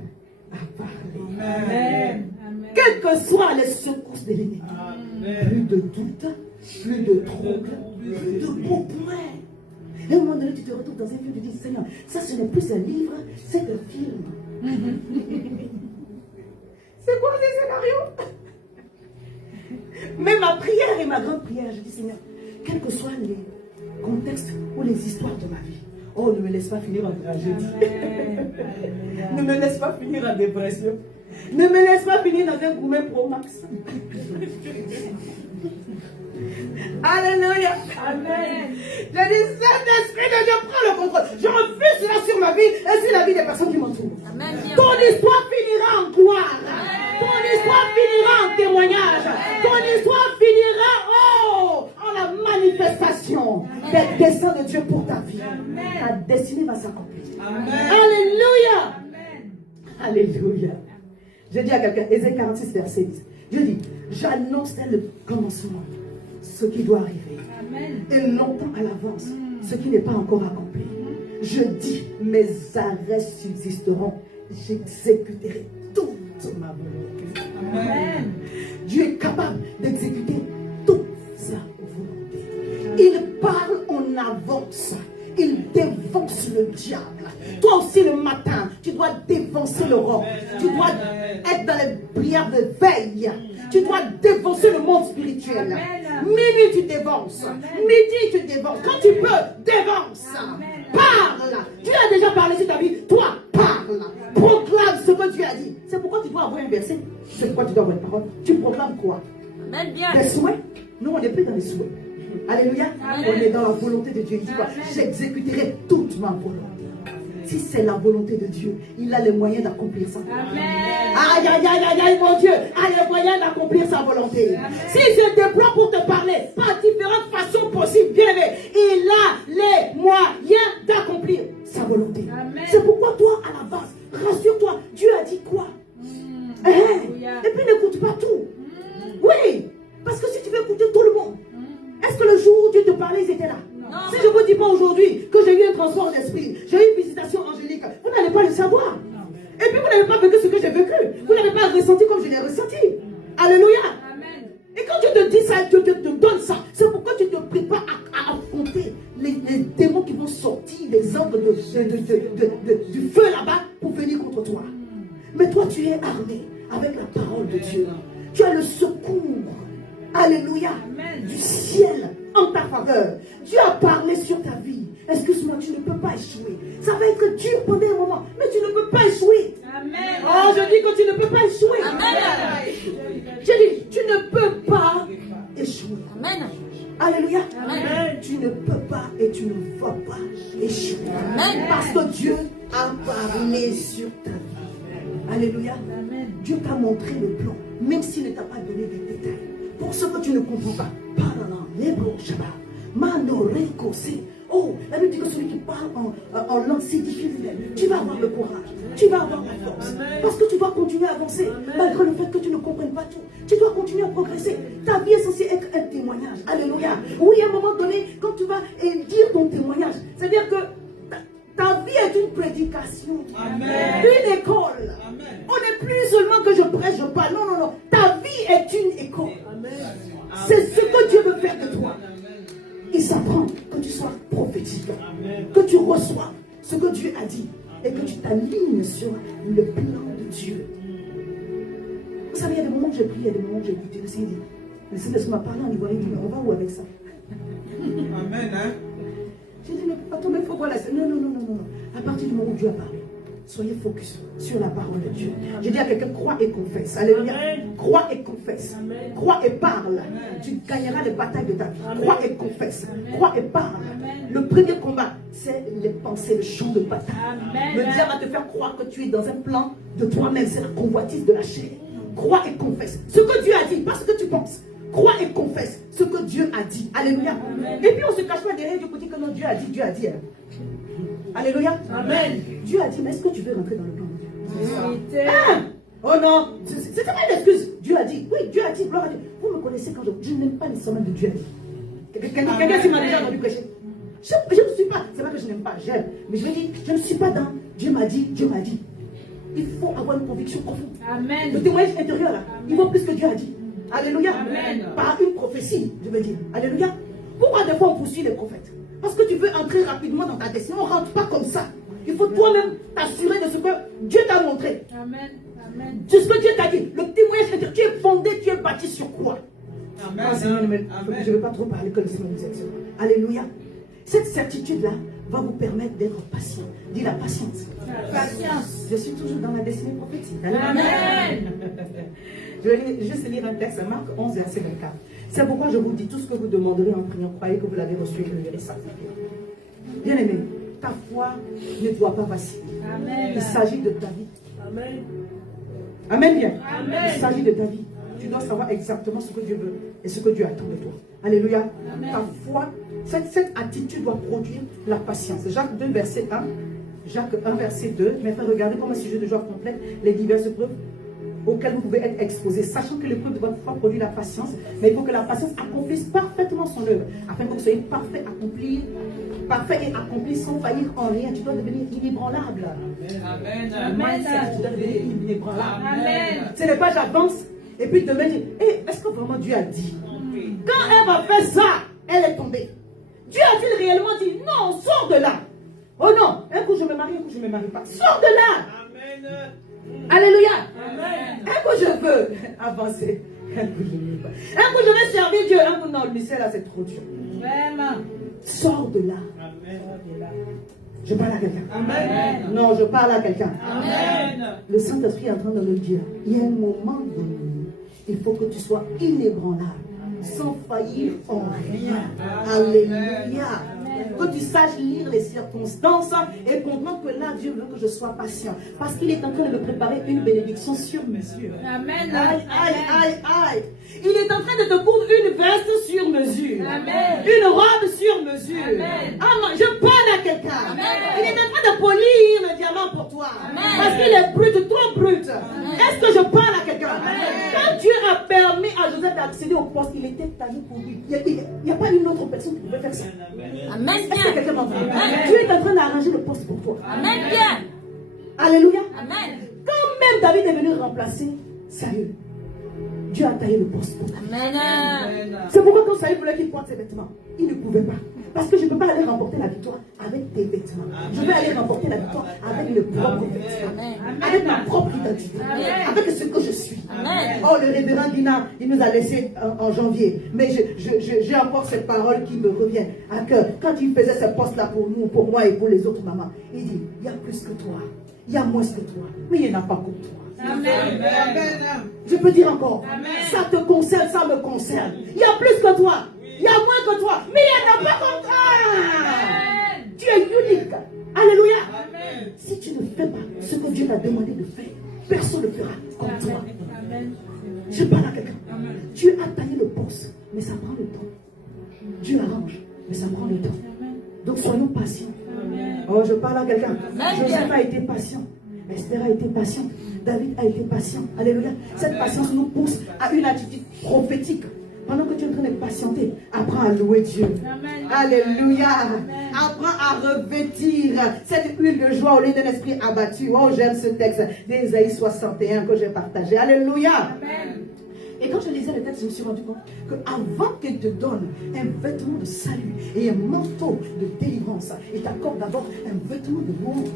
a parlé. Amen. Quelles que soient les secousses de l'ennemi. Plus de doute, plus de trouble, plus de problème. Et à un moment donné, tu te retrouves dans un film, tu dis, Seigneur, ça ce n'est plus un livre, c'est un film. C'est quoi ces scénarios? Mais ma prière et ma grande prière, je dis, Seigneur, quels que soient les contextes ou les histoires de ma vie, oh, ne me laisse pas finir en tragédie. Ne me laisse pas finir en dépression. Ne me laisse pas finir dans un gourmet Pro Max. Alléluia. Amen. J'ai dit, Saint-Esprit de Dieu, prends le contrôle. Je refuse cela sur ma vie et sur la vie des personnes qui m'entourent. Amen. Bien. Ton histoire finira en gloire. Ton histoire finira en témoignage. Ton histoire finira, en la manifestation des desseins de Dieu pour ta vie. Ta destinée va s'accomplir. Alléluia. Alléluia. Je dis à quelqu'un, Ézéchiel 46, verset 10. Je dis, j'annonce dès le commencement ce qui doit arriver. Amen. Et longtemps à l'avance, ce qui n'est pas encore accompli. Je dis, mes arrêts subsisteront. J'exécuterai toute ma volonté. Amen. Dieu est capable d'exécuter toute sa volonté. Il parle en avance. Il dévance le diable. Toi aussi le matin, tu dois dévancer le roc. Tu dois être dans les prières de veille. Tu dois dévancer le monde spirituel. Minuit, tu dévances. Midi, tu dévances. Quand tu peux, dévance. Parle. Dieu a déjà parlé sur ta vie. Toi, parle. Proclame ce que Dieu a dit. C'est pourquoi tu dois avoir un verset. C'est pourquoi tu dois avoir une parole. Tu proclames quoi? Amen. Bien. Des souhaits? Non, on n'est plus dans les souhaits. Alléluia. Amen. On est dans la volonté de Dieu. Il dit quoi? J'exécuterai toute ma volonté. Si c'est la volonté de Dieu, il a les moyens d'accomplir ça. Aïe, aïe, aïe, aïe, aïe, mon Dieu a les moyens d'accomplir sa volonté. Si je déploie pour te parler par différentes façons possibles, bien aimé, il a les moyens d'accomplir sa volonté. C'est pourquoi toi, à la base, rassure-toi, Dieu a dit quoi? Et puis n'écoute pas tout. Oui, parce que si tu veux écouter tout le monde, est-ce que le jour où Dieu te parlait, ils étaient là? Si je ne vous dis pas aujourd'hui que j'ai eu un transport d'esprit, j'ai eu une visitation angélique, vous n'allez pas le savoir. Et puis vous n'avez pas vécu ce que j'ai vécu. Vous n'avez pas ressenti comme je l'ai ressenti. Alléluia. Et quand Dieu te dit ça, Dieu te donne ça, c'est pourquoi tu te prépares à affronter les démons qui vont sortir des angles du feu là-bas pour venir contre toi. Mais toi, tu es armé avec la parole de Dieu. Tu as le secours. Alléluia. Du ciel en ta faveur. Dieu a parlé sur ta vie. Excuse-moi, tu ne peux pas échouer. Ça va être dur pendant un moment, mais tu ne peux pas échouer. Oh, je dis que tu ne peux pas échouer. Je dis, tu ne peux pas échouer. Amen. Alléluia. Amen. Tu ne peux pas et tu ne vas pas échouer. Amen. Parce que Dieu a parlé sur ta vie. Alléluia. Dieu t'a montré le plan, même s'il ne t'a pas donné des détails. Pour ce que tu ne comprends pas, parle en hébreu, Shabbat. Oh, la Bible dit que celui qui parle en langue s'édifie lui-même. Tu vas avoir le courage, tu vas avoir la force. Parce que tu dois continuer à avancer, malgré le fait que tu ne comprennes pas tout. Tu dois continuer à progresser. Ta vie est censée être un témoignage. Alléluia. Oui, à un moment donné, quand tu vas dire ton témoignage, c'est-à-dire que ta vie est une prédication, une école. On n'est plus seulement que je prêche, je parle. Non, non, non. Ta vie est une école. C'est ce que Dieu veut faire de toi. Il s'apprend que tu sois prophétique, que tu reçois ce que Dieu a dit et que tu t'alignes sur le plan de Dieu. Vous savez, il y a des moments où j'ai prié, il y a des moments où j'ai écouté. Le Seigneur dit, le Seigneur m'a parlé en ivoirien, il dit, mais on va où avec ça? Amen. Hein? J'ai dit, mais attends, mais il faut voir la scène. Non, non, non, non, non. À partir du moment où Dieu a parlé, soyez focus sur la parole de Dieu. Je dis à quelqu'un, crois et confesse. Alléluia. Crois et confesse. Crois et parle. Tu gagneras les batailles de ta vie. Crois et confesse. Crois et parle. Le premier combat, c'est les pensées, le champ de bataille. Le diable va te faire croire que tu es dans un plan de toi-même. C'est la convoitise de la chair. Crois et confesse. Ce que Dieu a dit, pas ce que tu penses. Crois et confesse ce que Dieu a dit. Alléluia. Et puis on se cache pas derrière Dieu pour dire que non, Dieu a dit, Dieu a dit. Hein. Alléluia. Amen. Dieu a dit, mais est-ce que tu veux rentrer dans le plan de Dieu? Ah! Oh non, c'était pas une excuse. Dieu a dit, oui, Dieu a dit, gloire à Dieu. Vous me connaissez quand je n'aime pas les semaines de Dieu a dit. Quelqu'un s'y m'a déjà entendu prêcher. Je ne suis pas, c'est pas que je n'aime pas, j'aime. Mais je veux dire, je ne suis pas dans Dieu m'a dit, Dieu m'a dit. Il faut avoir une conviction profonde. Amen. Le témoignage intérieur là, il vaut plus que Dieu a dit. Alléluia. Amen. Par une prophétie, je veux dire. Alléluia. Pourquoi des fois on poursuit les prophètes? Parce que tu veux entrer rapidement dans ta destinée. On ne rentre pas comme ça. Il faut toi-même t'assurer de ce que Dieu t'a montré. Amen. Amen. C'est ce que Dieu t'a dit. Le témoignage intérieur, tu es fondé, tu es bâti sur quoi? Amen. Ah, Seigneur, je ne vais pas trop parler que le Seigneur nous aide. Alléluia. Cette certitude-là va vous permettre d'être patient. Dis la patience. La patience. Je suis toujours dans la destinée prophétique. Amen. Je vais juste lire un texte, Marc 11, verset 24. C'est pourquoi je vous dis, tout ce que vous demanderez en priant, croyez que vous l'avez reçu et que vous verrez sanctifié. Bien aimé, ta foi ne doit pas vaciller. Amen. Il s'agit de ta vie. Amen. Amen bien. Amen. Il s'agit de ta vie. Tu dois savoir exactement ce que Dieu veut et ce que Dieu attend de toi. Alléluia. Amen. Ta foi, cette attitude doit produire la patience. Jacques 2, verset 1. Jacques 1, verset 2. Mais regardez comme un sujet de joie complète les diverses preuves auxquelles vous pouvez être exposés, sachant que l'épreuve de votre foi produit la patience, mais il faut que la patience accomplisse parfaitement son œuvre, afin que vous soyez parfait et accompli sans faillir en rien. Tu dois devenir inébranlable. Amen. Amen. Tu dois devenir inébranlable. Amen. Ce n'est pas j'avance et puis demain dire, est-ce que vraiment Dieu a dit? Quand elle va faire ça, elle est tombée. Dieu a-t-il réellement dit, non, sors de là. Oh non, un coup je me marie, un coup je ne me marie pas. Sors de là. Amen. Alléluia. Amen. Un coup je veux avancer. Un coup je ne veux pas. Un coup je vais servir Dieu. Un coup non, le mystère là c'est trop dur. Amen. Sors de là. Amen. Je parle à quelqu'un. Amen. Non, je parle à quelqu'un. Amen. Le Saint-Esprit est en train de le dire. Il y a un moment donné, il faut que tu sois inébranlable. sans faillir en rien. Alléluia. Que tu saches lire les circonstances et comprendre que là, Dieu veut que je sois patient. Parce qu'il est en train de me préparer une bénédiction sur mesure. Amen. Aïe, aïe, aïe, aïe. Il est en train de te coudre une veste sur mesure. Amen. Une robe sur mesure. Amen. Ah, je parle à quelqu'un. Amen. Il est en train de polir le diamant pour toi. Amen. Parce qu'il est brut, trop brut. Est-ce que je parle à quelqu'un? Quand Dieu a permis à Joseph d'accéder au poste, il était taillé pour lui. Il n'y a pas une autre personne qui pouvait faire ça. Amen. Est-ce que Bien. quelqu'un m'entend? Amen. Dieu est en train d'arranger le poste pour toi. Amen. Bien. Alléluia. Amen. Quand même David est venu remplacer Saül, Dieu a taillé le poste pour toi. Amen. C'est pourquoi quand Saül voulait qu'il porte ses vêtements, il ne pouvait pas. Parce que je ne peux pas aller remporter la victoire avec tes vêtements. Je vais aller remporter la victoire avec mes propres vêtements. Amen. Avec ma propre identité. Avec ce que je suis. Amen. Oh, le révérend Dina, il nous a laissé en janvier. Mais j'ai encore cette parole qui me revient à cœur. Quand il faisait ce poste-là pour nous, pour moi et pour les autres mamans, il dit, il y a plus que toi. Il y a moins que toi. Mais il n'y en a pas comme toi. Amen. Je peux dire encore, Amen. ça te concerne, ça me concerne. Il y a plus que toi. Il y a moins que toi. Mais il n'y en a pas comme toi. Amen. Tu es unique. Alléluia. Amen. Si tu ne fais pas ce que Dieu t'a demandé de faire, personne ne le fera comme toi. Amen. Je parle à quelqu'un. Dieu a taillé le poste, mais ça prend le temps. Dieu arrange, mais ça prend le temps. Donc soyons patients. Oh, je parle à quelqu'un. Joseph a été patient. Esther a été patiente. David a été patient. Alléluia. Cette patience nous pousse à une attitude prophétique. Pendant que tu es en train de patienter, apprends à louer Dieu. Amen. Alléluia. Apprends à revêtir cette huile de joie au lieu d'un esprit abattu. Oh, j'aime ce texte d'Ésaïe 61 que j'ai partagé. Alléluia. Amen. Et quand je lisais le texte, je me suis rendu compte qu'avant qu'il te donne un vêtement de salut et un manteau de délivrance, il t'accorde d'abord un vêtement de louange.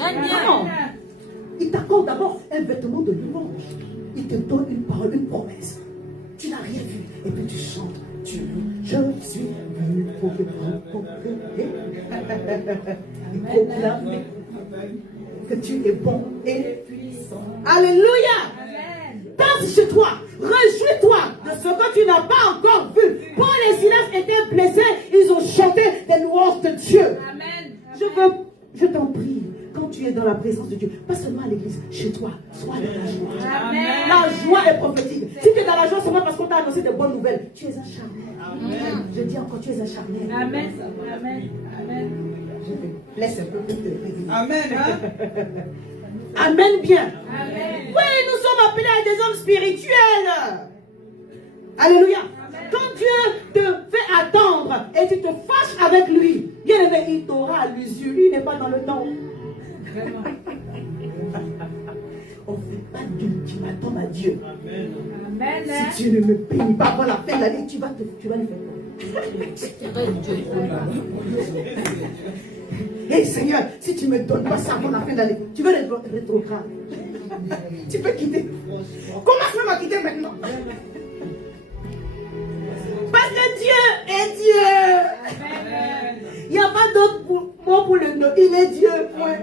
Amen. Non. Il t'accorde d'abord un vêtement de louange. Il te donne une parole, une promesse. Tu n'as rien vu. Et puis tu chantes. Tu loues. Je suis venu pour te proclamer. Et proclamer que tu es bon et puissant. Alléluia. Danse chez toi. Réjouis-toi de ce que tu n'as pas encore vu. Paul et Silas étaient blessés. Ils ont chanté des louanges de Dieu. Amen. Je t'en prie, quand tu es dans la présence de Dieu, pas seulement à l'église, chez toi, sois dans la joie. Amen. La joie est prophétique. Si tu es dans la joie seulement parce qu'on t'a annoncé de bonnes nouvelles, tu es un charnel. Je dis encore, tu es un charnel. Amen. Amen. Amen. Je te laisse un peu plus te réveiller. Amen. Amen bien. Amen. Oui, nous sommes appelés à des hommes spirituels. Alléluia. Quand Dieu te fait attendre et tu te fâches avec lui, bien aimé, il t'aura à l'usure. Lui n'est pas dans le temps. On ne fait pas d'ultimatum à Dieu. Amen. Si tu ne me bénis pas avant la fin de l'année, tu vas lui faire quoi? Hé Seigneur, si tu ne me donnes pas ça avant la fin de l'année, tu vas rétrograde. Tu peux quitter. Commence même à quitter maintenant. Parce que Dieu est Dieu. Il n'y a pas d'autre mot pour le nom. Il est Dieu. Point.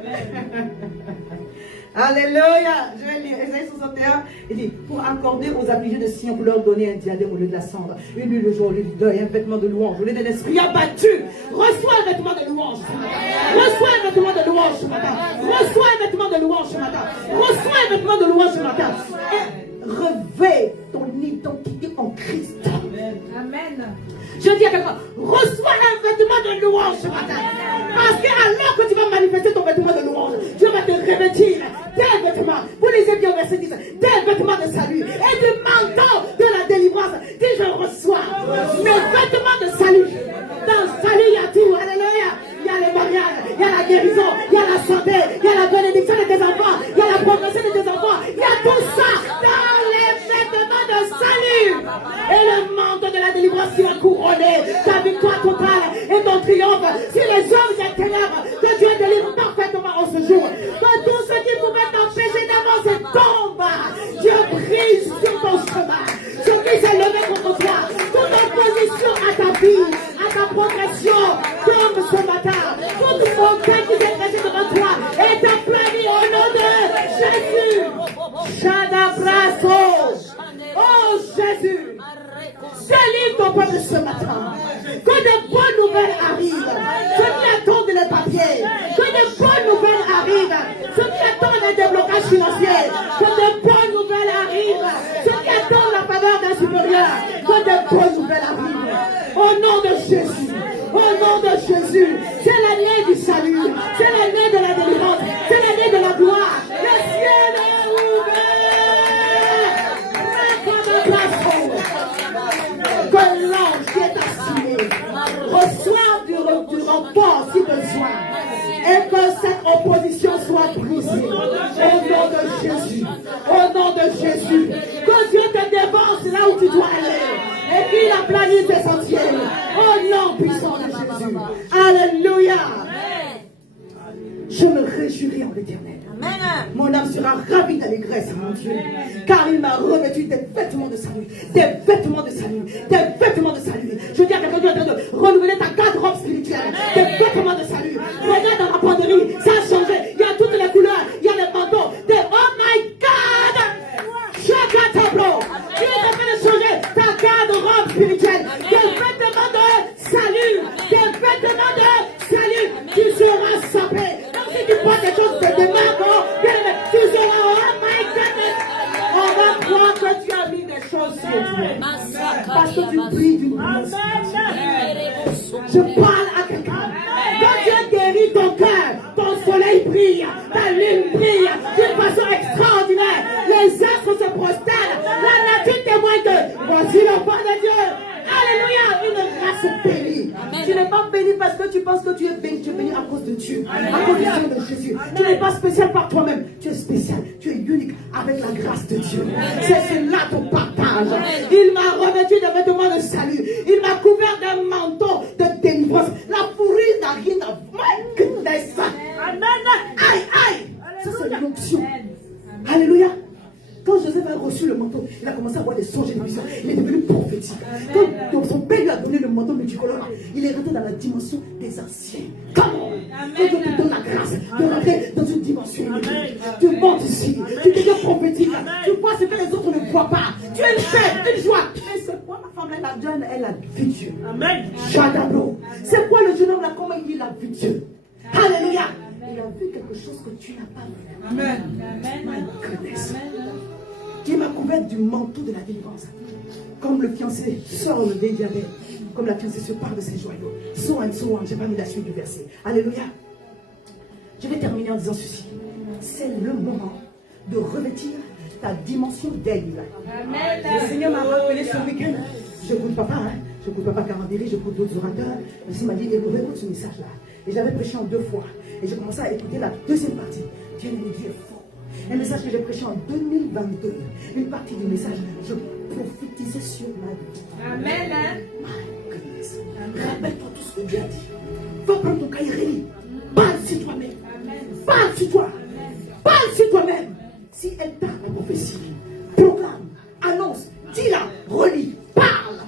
Alléluia. Je vais lire Ésaïe 61. Il dit, pour accorder aux affligés de Sion, pour leur donner un diadème au lieu de la cendre, une huile de joie au lieu du deuil, un vêtement de louange au lieu d'un esprit abattu. Reçois un vêtement de louange ce matin. Reçois un vêtement de louange ce matin. Reçois un vêtement de louange ce matin. Reçois un vêtement de louange ce matin. Et revêt ton identité en Christ. Amen. Je dis à quelqu'un, reçois un vêtement de louange ce matin. Parce que alors que tu vas manifester ton vêtement de louange, Dieu va te revêtir des vêtements. Vous lisez bien au verset 10, des vêtements de salut et du manteau de la délivrance. Dis, je reçois mes vêtements de salut. Dans le salut, il y a tout. Alléluia. Il y a les mariages, il y a la guérison, il y a la santé, il y a la bénédiction de tes enfants, il y a la progression de tes enfants. Il y a tout ça dans les vêtements de salut. Et le manteau de la délivrance qui va couronner ta victoire totale et ton triomphe sur les hommes des ténèbres. Que Dieu délivre parfaitement en ce jour. Que tout ce qui pouvait t'empêcher d'avancer tombe. Dieu brise sur ton chemin. Ce qui s'est levé contre toi. Toute opposition à ta vie, à ta progression, tombe ce matin. Toute montagne qui s'est dressée devant toi est aplanée au nom de Jésus. Shadabraso. Oh Jésus. Délivre arrivent. Ceux qui attendent un déblocage financier, que de bonnes nouvelles arrivent. Ceux qui attendent la faveur d'un supérieur, que de bonnes nouvelles arrivent. Au nom de Jésus. Au nom de Jésus. C'est l'année du salut. C'est l'année de la délivrance. C'est l'année de la gloire. Le ciel est ouvert. Que l'ange qui est assigné reçoive du renfort si besoin. Et que cette opposition soit brisée. Au nom de Jésus. Au nom de Jésus. Que Dieu te dévance là où tu dois aller. Et qu'il aplanisse tes sentiers. Au nom puissant de Jésus. Alléluia. Je me réjouirai en l'Éternel. Mon âme sera ravie d'allégresse, mon Dieu. Car il m'a revêtu des vêtements de salut. Des vêtements de salut. Des vêtements de salut. Je dis à quelqu'un, tu es en train de renouveler ta garde-robe spirituelle. Des vêtements de salut. Regarde dans la penderie. Ça a changé. Il y a toutes les couleurs. Il y a les manteaux. Oh my God! Chakatabro. Tu es en train de changer ta garde-robe spirituelle. Des vêtements de salut. Des vêtements de salut. Tu seras sapé. Comme si tu vois des choses de demain. Tu seras, oh my goodness. On va croire que tu as mis des choses sur toi. Parce que tu brilles d'une lumière. Je parle à quelqu'un. Quand Dieu guérit ton cœur, ton soleil brille, ta lune brille d'une façon extraordinaire. Les astres se prosternent. La nature témoigne que voici l'enfant de Dieu. Alléluia, une race bénie. Tu n'es pas béni parce que tu penses que tu es béni. Tu es béni à cause de Dieu, à cause du Dieu de Jésus. Tu n'es pas spécial par toi-même. Tu es spécial, tu es unique avec la grâce de Dieu. C'est cela ton partage. Il m'a revêtu de vêtements de salut. Il m'a couvert d'un manteau de délivrance. La fourrure n'a rien à voir. Amen. Aïe, aïe. Ça, c'est l'onction. Alléluia. Quand Joseph a reçu le manteau, il a commencé à avoir des songes et des visions. Il est devenu prophétique. Quand son père lui a donné le manteau multicolore, il est rentré dans la dimension des anciens. Comment? Quand Dieu te donne la grâce de rentrer dans une dimension unique. Tu montes ici, tu deviens prophétique. Tu vois ce que les autres ne voient pas. Tu es une fête, une joie. Et c'est quoi la femme là, la jeune, elle a vu Dieu. Amen. C'est quoi le jeune homme là, comment il a vu Dieu? Alléluia. Il a vu quelque chose que tu n'as pas vu. Amen. My goodness. Qui m'a couvert du manteau de la délivrance. Comme le fiancé sort le dédiabète, comme la fiancée se part de ses joyaux. So and so on, j'ai pas mis la suite du verset. Alléluia. Je vais terminer en disant ceci. C'est le moment de revêtir ta dimension d'aigle. Le Seigneur m'a rappelé ce week-end. Je écoute papa, je écoute papa Carandéry, je écoute d'autres orateurs. Il m'a dit, écoute ce message-là. Et j'avais prêché en 2 fois. Et j'ai commencé à écouter la deuxième partie. Dieu me dit, fort. Un message que j'ai prêché en 2022. Une partie du message, je prophétisais sur ma vie. Amen. My goodness. Rappelle-toi tout ce que Dieu a dit. Va prendre ton cahier, relis. Parle sur toi-même. Parle sur toi. Parle sur toi-même. Si elle t'a la prophétie, proclame, annonce, dis-la, relis, parle.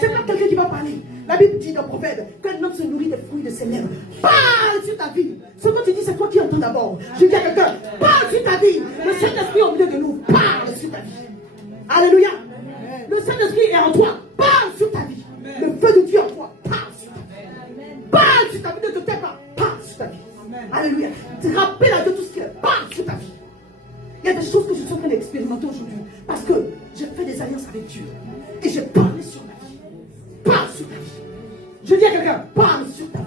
C'est pas quelqu'un qui va parler. La Bible dit dans Proverbe qu'un homme se nourrit des fruits de ses lèvres. Parle sur ta vie. Ce que tu dis, c'est toi qui entends d'abord. Je dis à quelqu'un, parle sur ta vie. Le Saint-Esprit au milieu de nous, parle sur ta vie. Alléluia. Le Saint-Esprit est en toi, parle sur ta vie. Le feu de Dieu en toi, parle sur ta vie. Parle sur ta vie, ne te tais pas, parle sur ta vie. Alléluia. Rappelle à Dieu tout ce qui est, parle sur ta vie. Il y a des choses que je suis en train d'expérimenter aujourd'hui parce que j'ai fait des alliances avec Dieu et j'ai parlé sur ma vie. Parle sur ta vie. Je dis à quelqu'un, parle sur ta vie.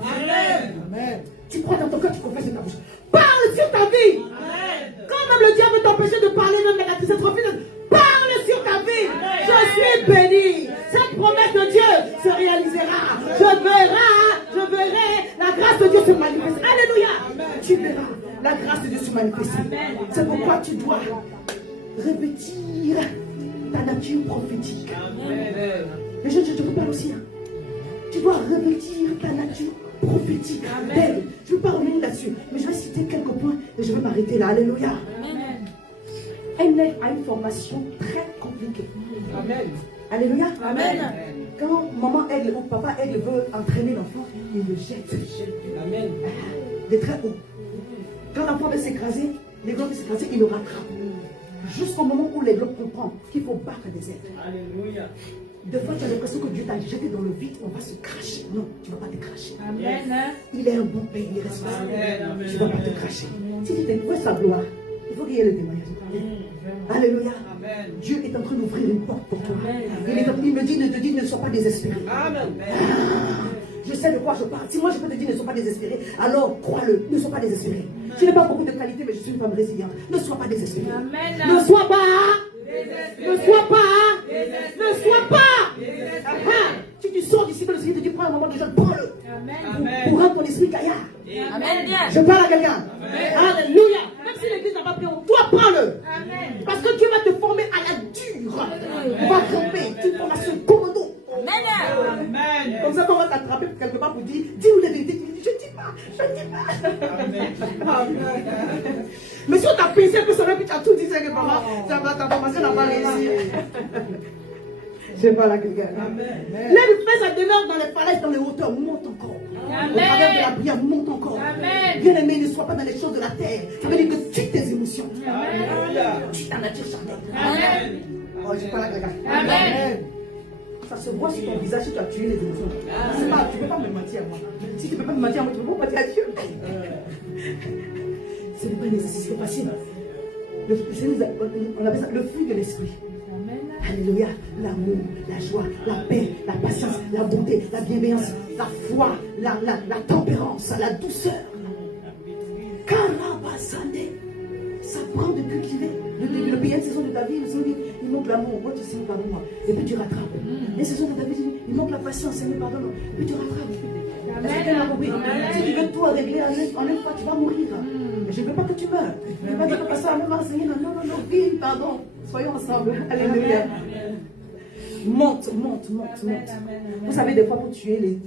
Amen. Tu crois dans ton cœur, tu confesses de ta bouche. Parle sur ta vie. Quand même le diable veut t'empêcher de parler même négatif, cette refuse. Parle sur ta vie. Je suis béni. Cette promesse de Dieu se réalisera. Je verrai la grâce de Dieu se manifester. Alléluia. Tu verras la grâce de Dieu se manifester. C'est pourquoi tu dois revêtir ta nature prophétique. Mais je te parle aussi. Tu dois revêtir ta nature prophétique. Belle. Je ne veux pas revenir là-dessus, mais je vais citer quelques points et je vais m'arrêter là. Alléluia. Elle a une formation très compliquée. Amen. Alléluia. Amen. Quand maman aigle ou papa aigle veut entraîner l'enfant, il le jette. Amen. De très haut. Quand l'enfant veut s'écraser, l'aiglon veut s'écraser, il le rattrape. Jusqu'au moment où l'aiglon comprend qu'il faut battre des ailes. Alléluia. Des fois, tu as l'impression que Dieu t'a jeté dans le vide, on va se cracher. Non, tu ne vas pas te cracher. Amen. Il est un bon père, il est responsable. Amen. Tu ne vas pas te cracher. Si tu t'écoutes sa gloire, il faut qu'il y ait le témoignage. Alléluia. Amen. Dieu est en train d'ouvrir une porte pour toi. Il me dit, ne te dit, ne sois pas désespéré. Amen. Je sais de quoi je parle. Si moi je peux te dire ne sois pas désespéré, alors crois-le, ne sois pas désespéré. Je n'ai pas beaucoup de qualité, mais je suis une femme résiliente. Ne sois pas désespéré. Amen. Ne sois pas. Ne sois pas. Ne sois pas. Si tu sors d'ici, que le Seigneur te dit, prends un moment de jeûne, prends-le. Amen. Pour rendre ton esprit gaillard. Amen. Bien. Je parle à quelqu'un. Alléluia. Même si l'église n'a pas pris, toi prends-le. Amen. Parce que Dieu va te former à la dure. On va ramper. C'est une formation commando. Amen. Amen. Comme ça, on va t'attraper quelque part pour dire, dis-nous la vérité. Je ne dis pas, je ne dis pas. Amen. Mais si on t'a pensé que ça va, puis tu as tout dit, c'est que maman, ta formation n'a pas réussi. Je parle à quelqu'un. L'aide fait sa demeure dans les falaises, dans les hauteurs, monte encore. Au travers de la prière, monte encore. Amen. Bien aimé, ne sois pas dans les choses de la terre. Ça veut dire que tue tes émotions. Alléluia. Tue ta nature charnelle. Amen. Oh, je parle à quelqu'un. Amen. Ça se voit sur ton visage si tu as tué les émotions. C'est pas, tu ne peux pas me mentir à moi. Si tu ne peux pas me mentir à moi, tu ne peux pas mentir à Dieu. Ce n'est pas un exercice facile. On appelle ça le fruit de l'esprit. Alléluia. L'amour, la joie, la paix, la patience, la bonté, la bienveillance, la foi, la tempérance, la douceur. Karabasane. Ça prend de cultiver. Le pays, une saison de ta vie, le Seigneur dit, il manque l'amour. Oh, tu Seigneur, pardonne-moi. Et puis tu rattrapes. Une saison de ta vie, il manque la patience, Seigneur, pardonne-moi. Et puis tu rattrapes. Est-ce que tu m'as compris? Si tu veux tout régler en une fois, tu vas mourir. Mais je ne veux pas que tu meurs. Je ne veux pas dire que ça va Seigneur. Non, non, non, vive, pardon. Soyons ensemble. Alléluia. Monte. Vous savez, des fois, pour tuer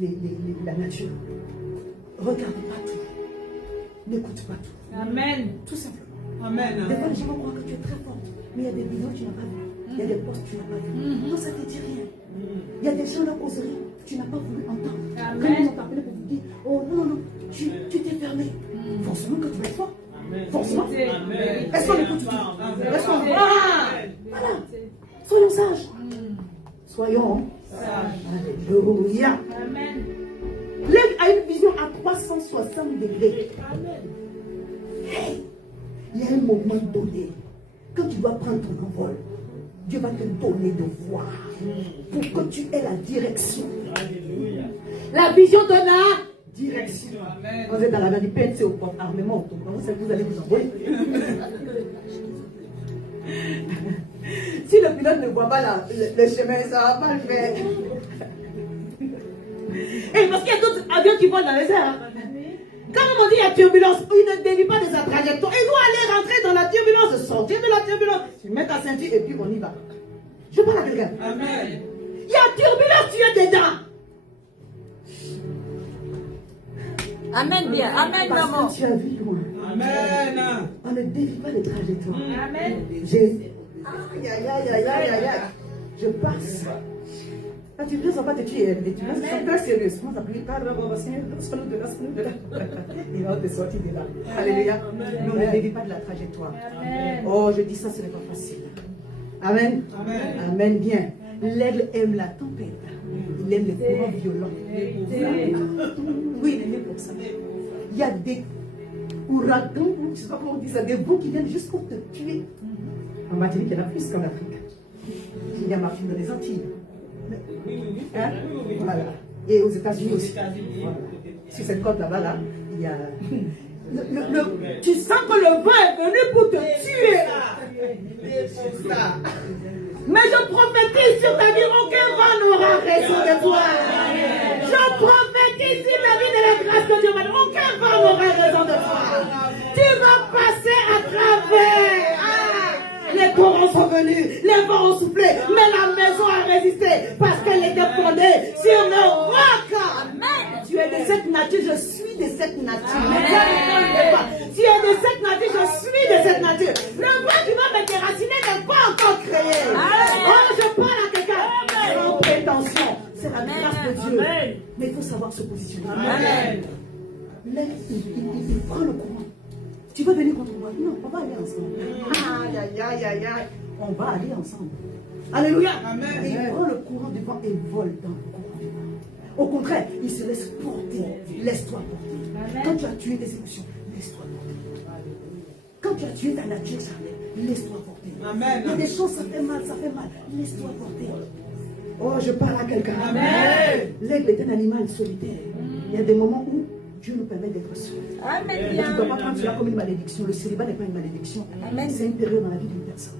la nature, regarde pas tout. N'écoute pas tout. Amen. Tout simplement. Amen. Des fois, les gens vont croire que tu es très forte. Mais il y a des vidéos que tu n'as pas vues. Il y a des posts que tu n'as pas vus. Non, ça ne te dit rien. Il y a des gens là causeries que tu n'as pas voulu entendre. Amen. Quand ils ont appelé pour vous dire, oh non, non, tu t'es fermé. Forcément que tu vas être fort. Forcément. Amen. Est-ce qu'on écoute tout? Est-ce qu'on voilà. Soyons sages. Soyons sages. Alléluia. Amen. L'aigle a une vision à 360 degrés. Hey, il y a un moment donné, quand tu dois prendre ton envol, Dieu va te donner de voir pour que tu aies la direction. Alléluia. La vision de la direction. Amen. Vous êtes dans la mer du PNC au port armement. Vous allez vous envoyer. Si le pilote ne voit pas le chemin, ça ne va pas le faire. Et parce qu'il y a d'autres avions qui volent dans les airs. Quand on dit il y a turbulence, il ne dévie pas de sa trajectoire. Il doit aller rentrer dans la turbulence, sortir de la turbulence. Tu mets ta ceinture et puis on y va. Je parle à quelqu'un. Amen. Il y a turbulence, tu es dedans. Amen. Bien. Amen, Parce maman. que tu as vu loin. Amen. On ne dévie pas les trajectoires. Amen. Aïe, aïe, aïe, aïe, aïe, aïe, aïe. Je passe. La turbulence, on va te tuer. Les turbulences sont très sérieuses. Moi, t'appuies pas, Seigneur, laisse-nous de là, laisse-nous de là. Il va te sortir de là. Alléluia. Nous, on ne dévie pas de la trajectoire. Amen. Oh, je dis ça, ce n'est pas facile. Amen. Amen. Amen, bien. L'aigle aime la tempête. Il aime les courants violents. Oui, il est né pour ça. Il y a des ouragans, je ne sais pas comment on dit ça, des vents qui viennent juste pour te tuer. En Martinique, il y en a plus qu'en Afrique. Il y a Martinique dans les Antilles. Hein? Voilà. Et aux États-Unis aussi. Voilà. Sur cette côte là-bas, là, il y a. Tu sens que le vent est venu pour te tuer. Mais je prophétise sur ta vie, aucun vent n'aura raison de toi. Je prophétise sur ta vie de la grâce de Dieu, aucun vent n'aura raison de toi. Tu vas passer à travers. Les courants sont venus, les vents ont soufflé, mais la maison a résisté parce qu'elle était fondée sur le roc. Amen. Tu es de cette nature, je suis de cette nature. Tu es de cette nature, je suis de cette nature. Le vent qui va me déraciner n'est pas encore créé. Oh, je parle à quelqu'un sans prétention. C'est la grâce de Dieu. Mais il faut savoir se positionner. Amen. Il prend le courant. Tu veux venir contre moi? Non, on va aller ensemble. Aïe, aïe, aïe, aïe, aïe. On va aller ensemble. Alléluia. Amen. Et il prend le courant du vent et vole dans le courant du vent. Au contraire, il se laisse porter. Laisse-toi porter. Amen. Quand tu as tué tes émotions, laisse-toi porter. tu as tué ta nature charnelle, laisse-toi porter. Amen. Il y a des choses, ça fait mal, laisse-toi porter. Oh, je parle à quelqu'un. Amen. L'aigle est un animal solitaire. Il y a des moments où Dieu nous permet d'être seuls. Amen. Tu ne dois pas prendre cela comme une malédiction. Le célibat n'est pas une malédiction. Amen. C'est une période dans la vie d'une personne.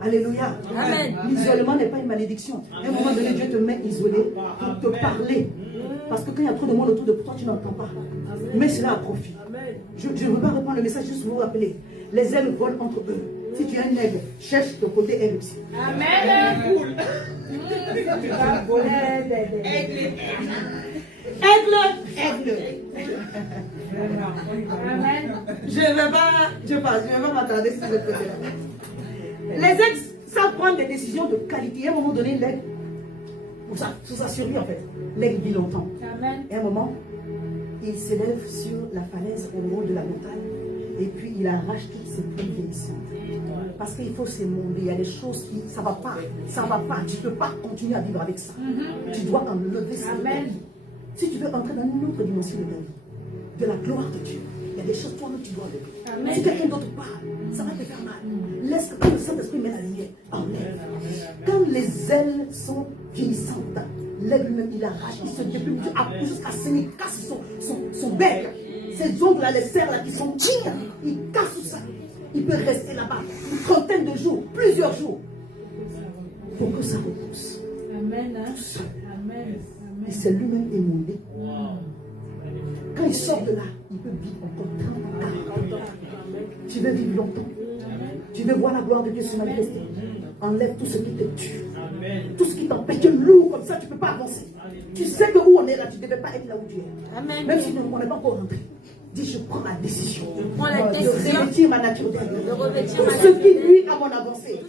Alléluia. Amen. L'isolement n'est pas une malédiction. À un moment donné, Dieu te met isolé pour te parler. Parce que quand il y a trop de monde autour de toi, tu n'entends pas. Mais cela a profit. Je ne veux pas reprendre le message, juste vous rappeler. Les ailes volent entre eux. Si tu es un aigle, cherche de côté aigle aussi. Amen. Aigle. Amen. Je ne vais pas m'attarder sur cette côté-là. Les aigles savent prendre des décisions de qualité. À un moment donné, l'aigle, pour sa survie en fait, l'aigle vit longtemps. Amen. Et à un moment, il s'élève sur la falaise au haut de la montagne et puis il arrache toutes ses plumes vieillissantes. Parce qu'il faut s'émonder, il y a des choses qui, ça va pas, tu ne peux pas continuer à vivre avec ça. Tu dois enlever ça. Amen. Si tu veux entrer dans une autre dimension de ta vie, de la gloire de Dieu, il y a des choses toi-même tu dois enlever. Amen. Si quelqu'un d'autre parle, ça va te faire mal. Laisse que le Saint-Esprit met la lumière, enlève. Quand les ailes sont vieillissantes, l'aigle lui-même il arrache, il se déplume jusqu'à saigner, il casse son bec. Ces ongles-là, les serres-là qui sont tires, il casse tout ça. Il peut rester là-bas une trentaine de jours, plusieurs jours, pour que ça repousse. Amen. Amen. Et c'est lui-même émondé. Quand il sort de là, il peut vivre encore 30 ans. Tu veux vivre longtemps. Tu veux voir la gloire de Dieu se manifester. Enlève tout ce qui te tue. Tout ce qui t'empêche. Tu es lourd comme ça, tu ne peux pas avancer. Tu sais que où on est là, tu ne devais pas être là où tu es. Amen. Même si on n'est pas encore rentré. Dis, je prends la décision. prends la décision de revêtir ma nature de d'aigle. revêtir Tout ma ce nature qui d'aigle. nuit à mon avancée.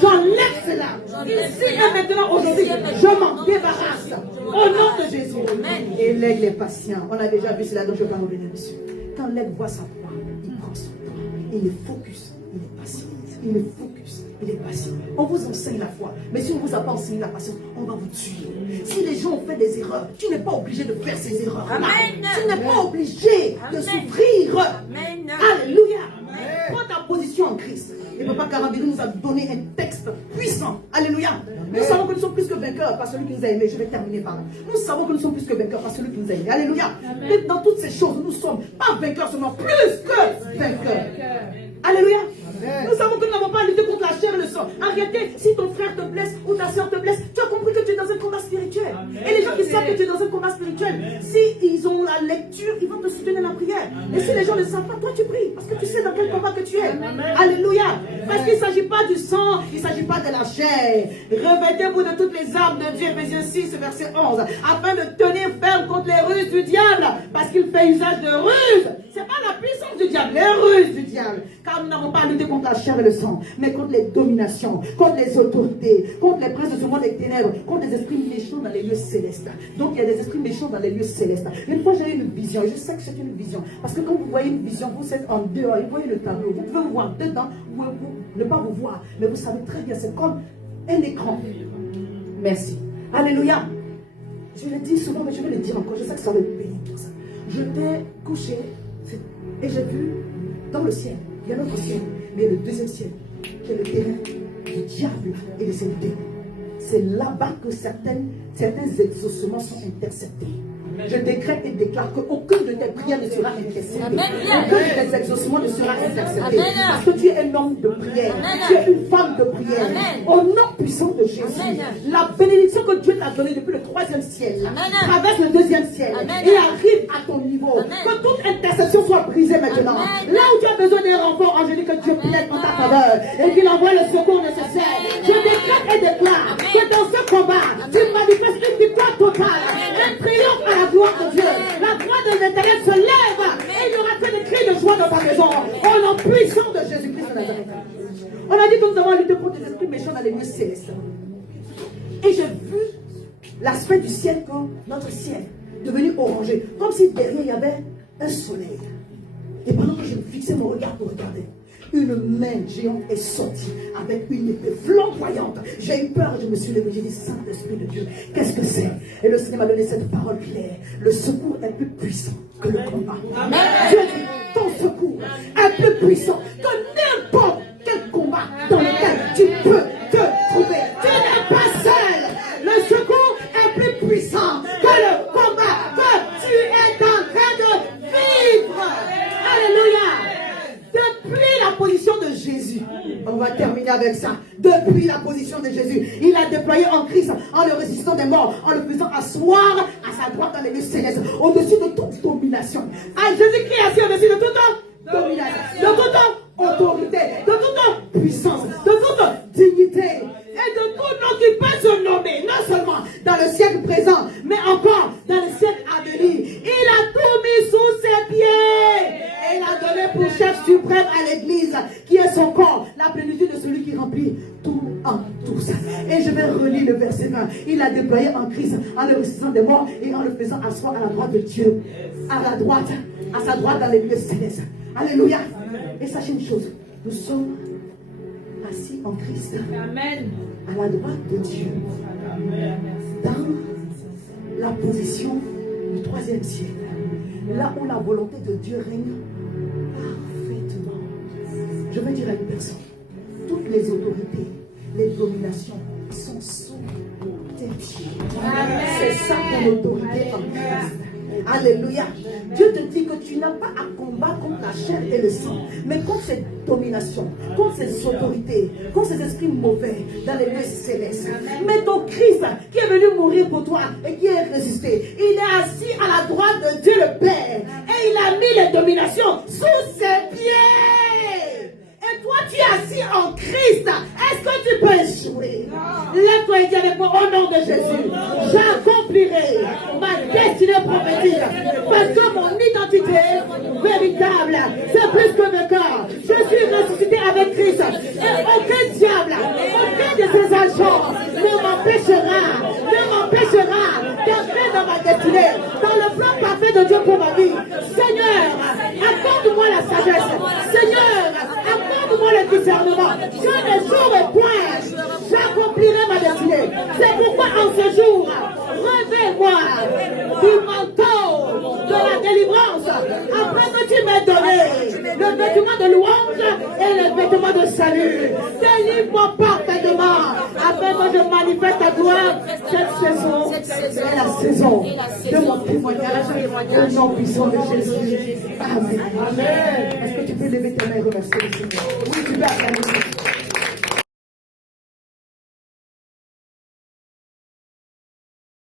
J'enlève cela. J'enlève Ici cela. et maintenant, aujourd'hui, Ici et maintenant. je m'en débarrasse. Au nom de Jésus. Amen. Et l'aigle est patient. On a déjà vu cela, donc je ne vais pas revenir dessus. Quand l'aigle voit sa proie, il prend son temps. Il est focus. Il est patient. Il est focus. Il est patient. On vous enseigne la foi. Mais si on ne vous a pas enseigné la patience, on va vous tuer. Si les gens ont fait des erreurs, tu n'es pas obligé de faire ces erreurs. Amen. Tu n'es pas obligé de Amen. souffrir. Amen. Alléluia. Prends ta position en Christ. Et Papa Karambirou nous a donné un texte puissant. Alléluia. Nous savons que nous sommes plus que vainqueurs par celui qui nous a aimés. Je vais terminer par là. Nous savons que nous sommes plus que vainqueurs par celui qui nous a aimés. Alléluia. Et dans toutes ces choses, nous sommes pas vainqueurs seulement, plus que vainqueurs. Alléluia. Nous savons que nous n'avons pas à lutter contre la chair et le sang. Arrêtez, si ton frère te blesse ou ta soeur te blesse, tu as compris que tu es dans un combat spirituel. Et les gens qui savent que tu es dans un combat spirituel, si ils ont la lecture, ils vont te soutenir dans la prière. Et si les gens ne savent pas, toi tu pries. Parce que tu sais dans quel combat que tu es. Alléluia. Parce qu'il ne s'agit pas du sang, il ne s'agit pas de la chair. Revêtez-vous de toutes les armes de Dieu, Éphésiens 6, verset 11, afin de tenir ferme contre les ruses du diable. Parce qu'il fait usage de ruses. Ce n'est pas la puissance du diable, les ruses du diable. Car nous n'avons pas à lutter contre la chair et le sang, mais contre les dominations, contre les autorités, contre les princes de ce monde des ténèbres, contre les esprits méchants dans les lieux célestes. Donc il y a des esprits méchants dans les lieux célestes. Une fois j'ai eu une vision, je sais que c'est une vision, parce que quand vous voyez une vision, vous êtes en dehors, vous voyez le tableau, vous pouvez vous voir dedans, ou ne pas vous voir, mais vous savez très bien, c'est comme un écran. Merci. Alléluia. Je le dis souvent, mais je vais le dire encore, je sais que ça va être béni pour ça. Je t'ai couché et j'ai vu dans le ciel, il y a notre ciel, mais le deuxième ciel, qui est le terrain du diable et de ses démons. C'est là-bas que certains exaucements sont interceptés. Je décrète et déclare qu'aucune de tes prières ne sera interceptée. Aucun de tes exaucements ne sera intercepté. Amen. Parce que tu es un homme de prière. Amen. Tu es une femme de prière. Amen. Au nom puissant de Jésus. Amen. La bénédiction que Dieu t'a donnée depuis le 3e ciel Amen. traverse le 2e ciel Amen. et arrive à ton niveau. Amen. Que toute intercession soit brisée maintenant. Amen. Là où tu as besoin d'un renfort angélique, que Dieu plaide en ta faveur et qu'il envoie le secours nécessaire. Je décrète et déclare que dans ce combat, tu manifestes une victoire totale, un triomphe à la gloire de Dieu. La gloire de l'Éternel se lève et il n'y aura que des cris de joie dans ta maison. Au nom puissant de Jésus-Christ de Nazareth. On a dit que nous avons lutté contre les esprits méchants dans les lieux célestes. Et j'ai vu l'aspect du ciel comme notre ciel devenu orangé, comme si derrière il y avait un soleil. Et pendant que je fixais mon regard pour regarder, une main géante est sortie avec une épée flamboyante. J'ai eu peur, je me suis levé, j'ai dit, Saint-Esprit de Dieu, qu'est-ce que c'est? Et le Seigneur m'a donné cette parole claire. Le secours est plus puissant que le combat. Dieu dit, ton secours est plus puissant que Jésus. On va terminer avec ça. Depuis la position de Jésus, il a déployé en Christ, en le ressuscitant des morts, en le faisant asseoir à sa droite dans les lieux célestes, au-dessus de toute domination. Ah, Jésus-Christ est assis au-dessus de toute domination, de toute autorité, de toute puissance, de toute dignité et de tout nom qui peut se nommer, non seulement dans le siècle présent, mais encore dans le siècle à venir. Il a tout mis sous ses pieds. Et il a donné pour chef suprême à l'Église, qui est son corps, la plénitude de celui qui remplit tout en tous. Et je vais relire le verset 20. Il a déployé en Christ, en le ressuscitant des morts et en le faisant asseoir à la droite de Dieu. À sa droite dans les lieux célestes. Alléluia. Et sachez une chose, nous sommes assis en Christ. Amen. À la droite de Dieu. Dans la position du 3e ciel. Là où la volonté de Dieu règne parfaitement. Je veux dire à une personne, toutes les autorités, les dominations sont sous tes pieds. C'est ça ton autorité en Christ. Alléluia. Dieu te dit que tu n'as pas à combattre contre la chair et le sang, mais contre cette domination, contre ces autorités, contre ces esprits mauvais dans les lieux célestes. Mais ton Christ qui est venu mourir pour toi et qui est ressuscité, il est assis à la droite de Dieu le Père et il a mis les dominations sous ses pieds. Et toi, tu es assis en Christ. Est-ce que tu peux échouer? Lève-toi et dis avec moi, au nom de Jésus, j'accomplirai ma destinée prophétique. Parce que mon identité véritable, c'est plus que le corps. Je suis ressuscité avec Christ. Et aucun diable, aucun de ses agents ne m'empêchera d'entrer dans ma destinée, dans le plan parfait de Dieu pour ma vie. Seigneur, accorde-moi la sagesse. Seigneur, accorde-moi le discernement. Je ne jouerai point. J'accomplirai ma destinée. C'est pourquoi en ce jour, réveille-moi du manteau de la délivrance. Après que tu m'aies donné le vêtement de louange et le vêtement de salut, délivre-moi parfaitement afin que je manifeste ta gloire. Cette saison est la saison de mon témoignage au nom puissant de Jésus. Amen. Est-ce que tu peux lever ta main et remercier le Seigneur? Oui, tu peux acclamer.